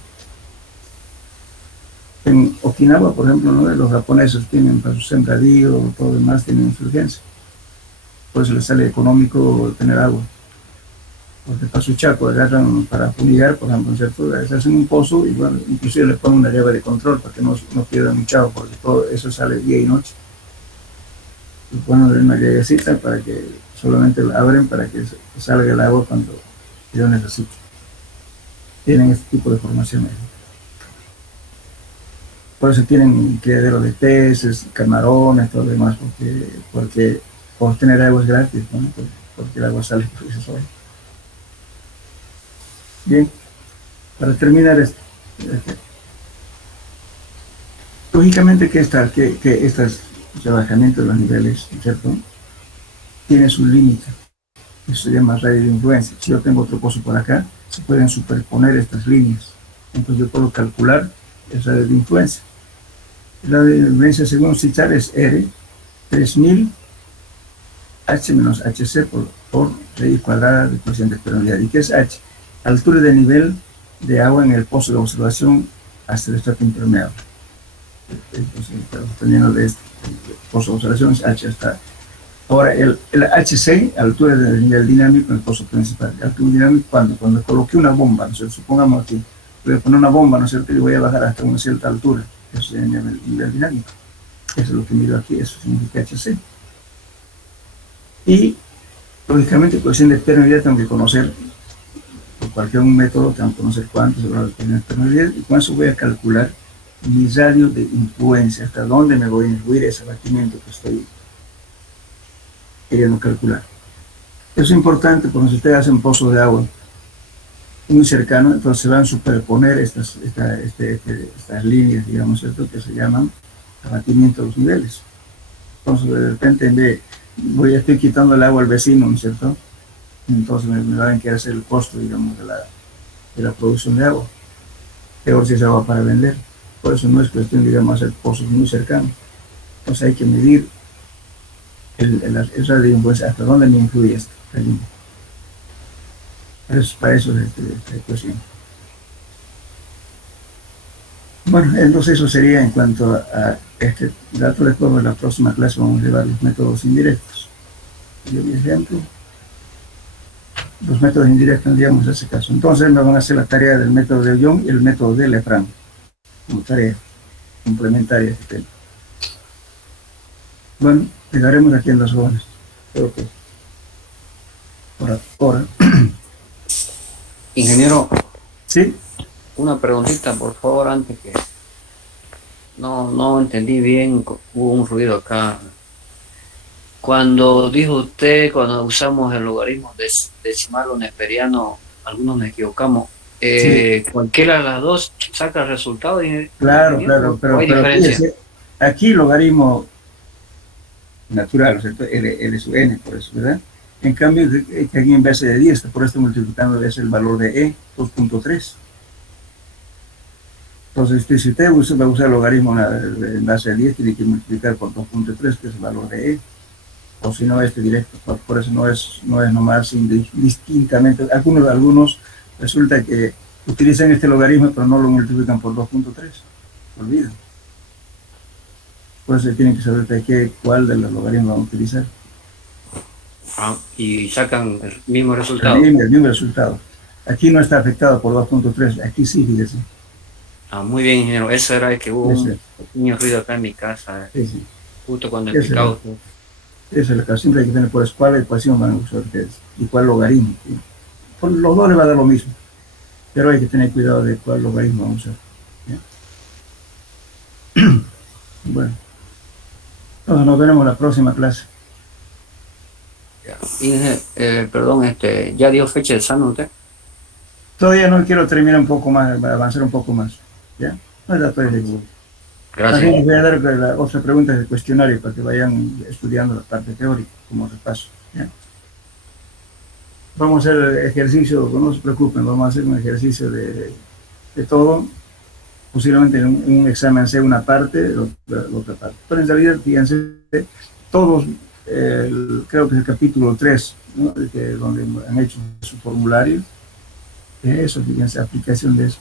En Okinawa, por ejemplo, ¿no? Los japoneses tienen para su sembradío, todo lo demás tienen surgencia. Por eso les sale económico tener agua. Porque para su chaco agarran para fumigar, por ejemplo, ¿cierto? Se hacen un pozo y bueno, inclusive le ponen una llave de control para que no pierdan mucha agua, porque todo eso sale día y noche. Le ponen una llavecita para que solamente la abren para que salga el agua cuando yo necesito. Tienen este tipo de formaciones. Por eso tienen criadero de peces, camarones, todo lo demás, porque por tener agua es gratis, ¿no? Porque el agua sale por eso solo. Bien, para terminar esto. Lógicamente que estos rebajamientos de los niveles, ¿cierto? Tiene su límite. Eso se llama radio de influencia. Si yo tengo otro pozo por acá, se pueden superponer estas líneas. Entonces yo puedo calcular el radio de influencia. El radio de influencia según Sichar es R 3000 H menos HC por raíz cuadrada del coeficiente de permeabilidad. ¿Y qué es H? Altura de nivel de agua en el pozo de observación hasta el estrato impermeable. Entonces, teniendo de este pozo de observación es H hasta. Ahora, el HC, altura del nivel dinámico en el pozo principal. Altura dinámico, cuando coloqué una bomba, ¿no es cierto? Supongamos aquí, voy a poner una bomba, ¿no es cierto? Y voy a bajar hasta una cierta altura. Eso es el nivel dinámico. Eso es lo que mido aquí, eso significa HC. Y, lógicamente, el coeficiente de permeabilidad tengo que conocer, por cualquier método, tengo que conocer cuánto es el coeficiente de permeabilidad, y con eso voy a calcular mi radio de influencia, hasta dónde me voy a influir ese abatimiento que estoy queriendo calcular. Eso es importante porque si ustedes hacen pozos de agua muy cercanos, entonces se van a superponer estas líneas, digamos, ¿cierto? Que se llaman abatimiento de los niveles. Entonces, de repente, estoy quitando el agua al vecino, ¿no es cierto? Entonces me van a querer hacer el costo, digamos, de la producción de agua. Peor si es agua para vender. Por eso no es cuestión, digamos, hacer pozos muy cercanos. Entonces hay que medir el radio de influencia, hasta dónde me influye esto. Para eso es esta ecuación. Bueno, entonces eso sería en cuanto a este dato. Después en la próxima clase vamos a llevar los métodos indirectos. Yo mi ejemplo. Los métodos indirectos, digamos, en ese caso. Entonces me van a hacer la tarea del método de Young y el método de Lefranc, como tarea complementaria a este tema. Bueno, quedaremos aquí en 2 horas. Creo que por ahora. Ingeniero, ¿Sí? una preguntita, por favor, antes que no entendí bien, hubo un ruido acá. Cuando dijo usted, cuando usamos el logaritmo decimal o neperiano, algunos nos equivocamos. Sí. Cualquiera de las dos saca el resultado. Claro, pero hay diferencia. aquí logaritmo natural, ¿cierto? L sub n, por eso, ¿verdad? En cambio, que aquí en vez de 10, por esto multiplicando es el valor de E, 2.3. Entonces, si usted va a usar logaritmo en base a 10, tiene que multiplicar por 2.3, que es el valor de E. O si no, directo. Por eso no es nomás distintamente. Algunos resulta que utilizan este logaritmo, pero no lo multiplican por 2.3. Olviden. Por eso tienen que saber cuál de los logaritmos van a utilizar. Y sacan el mismo resultado. El mismo resultado. Aquí no está afectado por 2.3, aquí sí, fíjese. Muy bien, ingeniero. Eso era el que hubo Ese. un pequeño ruido acá en mi casa, Sí, sí. justo cuando Ese. explicaba usted. Esa es la que siempre hay que tener por cuál ecuación van a usar ustedes y cuál logaritmo. ¿Sí? Por los dos les va a dar lo mismo, pero hay que tener cuidado de cuál logaritmo vamos a usar. ¿Sí? Bueno, entonces nos veremos en la próxima clase. Perdón, ¿ya dio fecha de examen usted? Todavía no quiero terminar un poco más, avanzar un poco más. ¿Ya? No es la todavía. Gracias. Así les voy a dar la otra pregunta del cuestionario para que vayan estudiando la parte teórica como repaso. ¿Ya? Vamos a hacer ejercicio, no se preocupen, vamos a hacer un ejercicio de todo. Posiblemente en un examen sea una parte, la otra parte. Pero en realidad, fíjense, todos, creo que es el capítulo 3, ¿no? Donde han hecho su formulario. Eso, fíjense, aplicación de eso.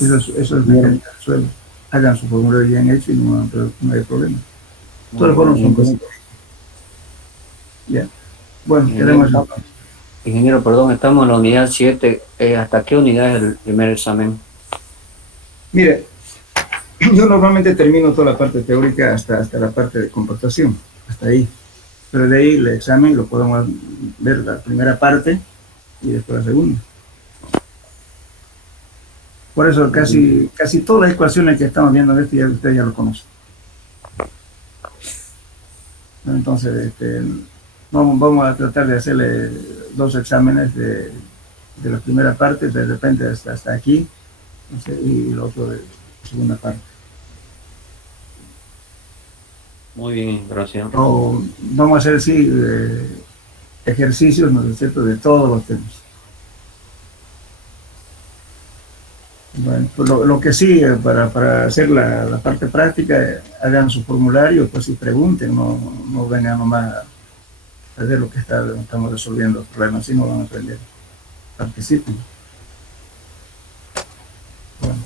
Eso es mecánica del suelo. Hagan su formulario bien hecho y no hay problema. Todas las formas son cosas. Ya. Bueno, quedamos. Ingeniero, perdón, estamos en la unidad 7. ¿Hasta qué unidad es el primer examen? Mire, yo normalmente termino toda la parte teórica hasta la parte de compactación, hasta ahí. Pero de ahí el examen lo podemos ver la primera parte y después la segunda. Por eso casi todas las ecuaciones que estamos viendo en ya ustedes ya lo conocen. Entonces, vamos a tratar de hacerle 2 exámenes de la primera parte, de repente hasta aquí, no sé, y el otro de la segunda parte. Muy bien, gracias. Vamos a hacer, sí, ejercicios, ¿no es cierto?, de todos los temas. Bueno, pues lo que sí, para hacer la parte práctica, hagan su formulario, pues si pregunten, no vengan nomás a ver lo que estamos resolviendo los problemas, así no van a aprender. Participen. Bueno.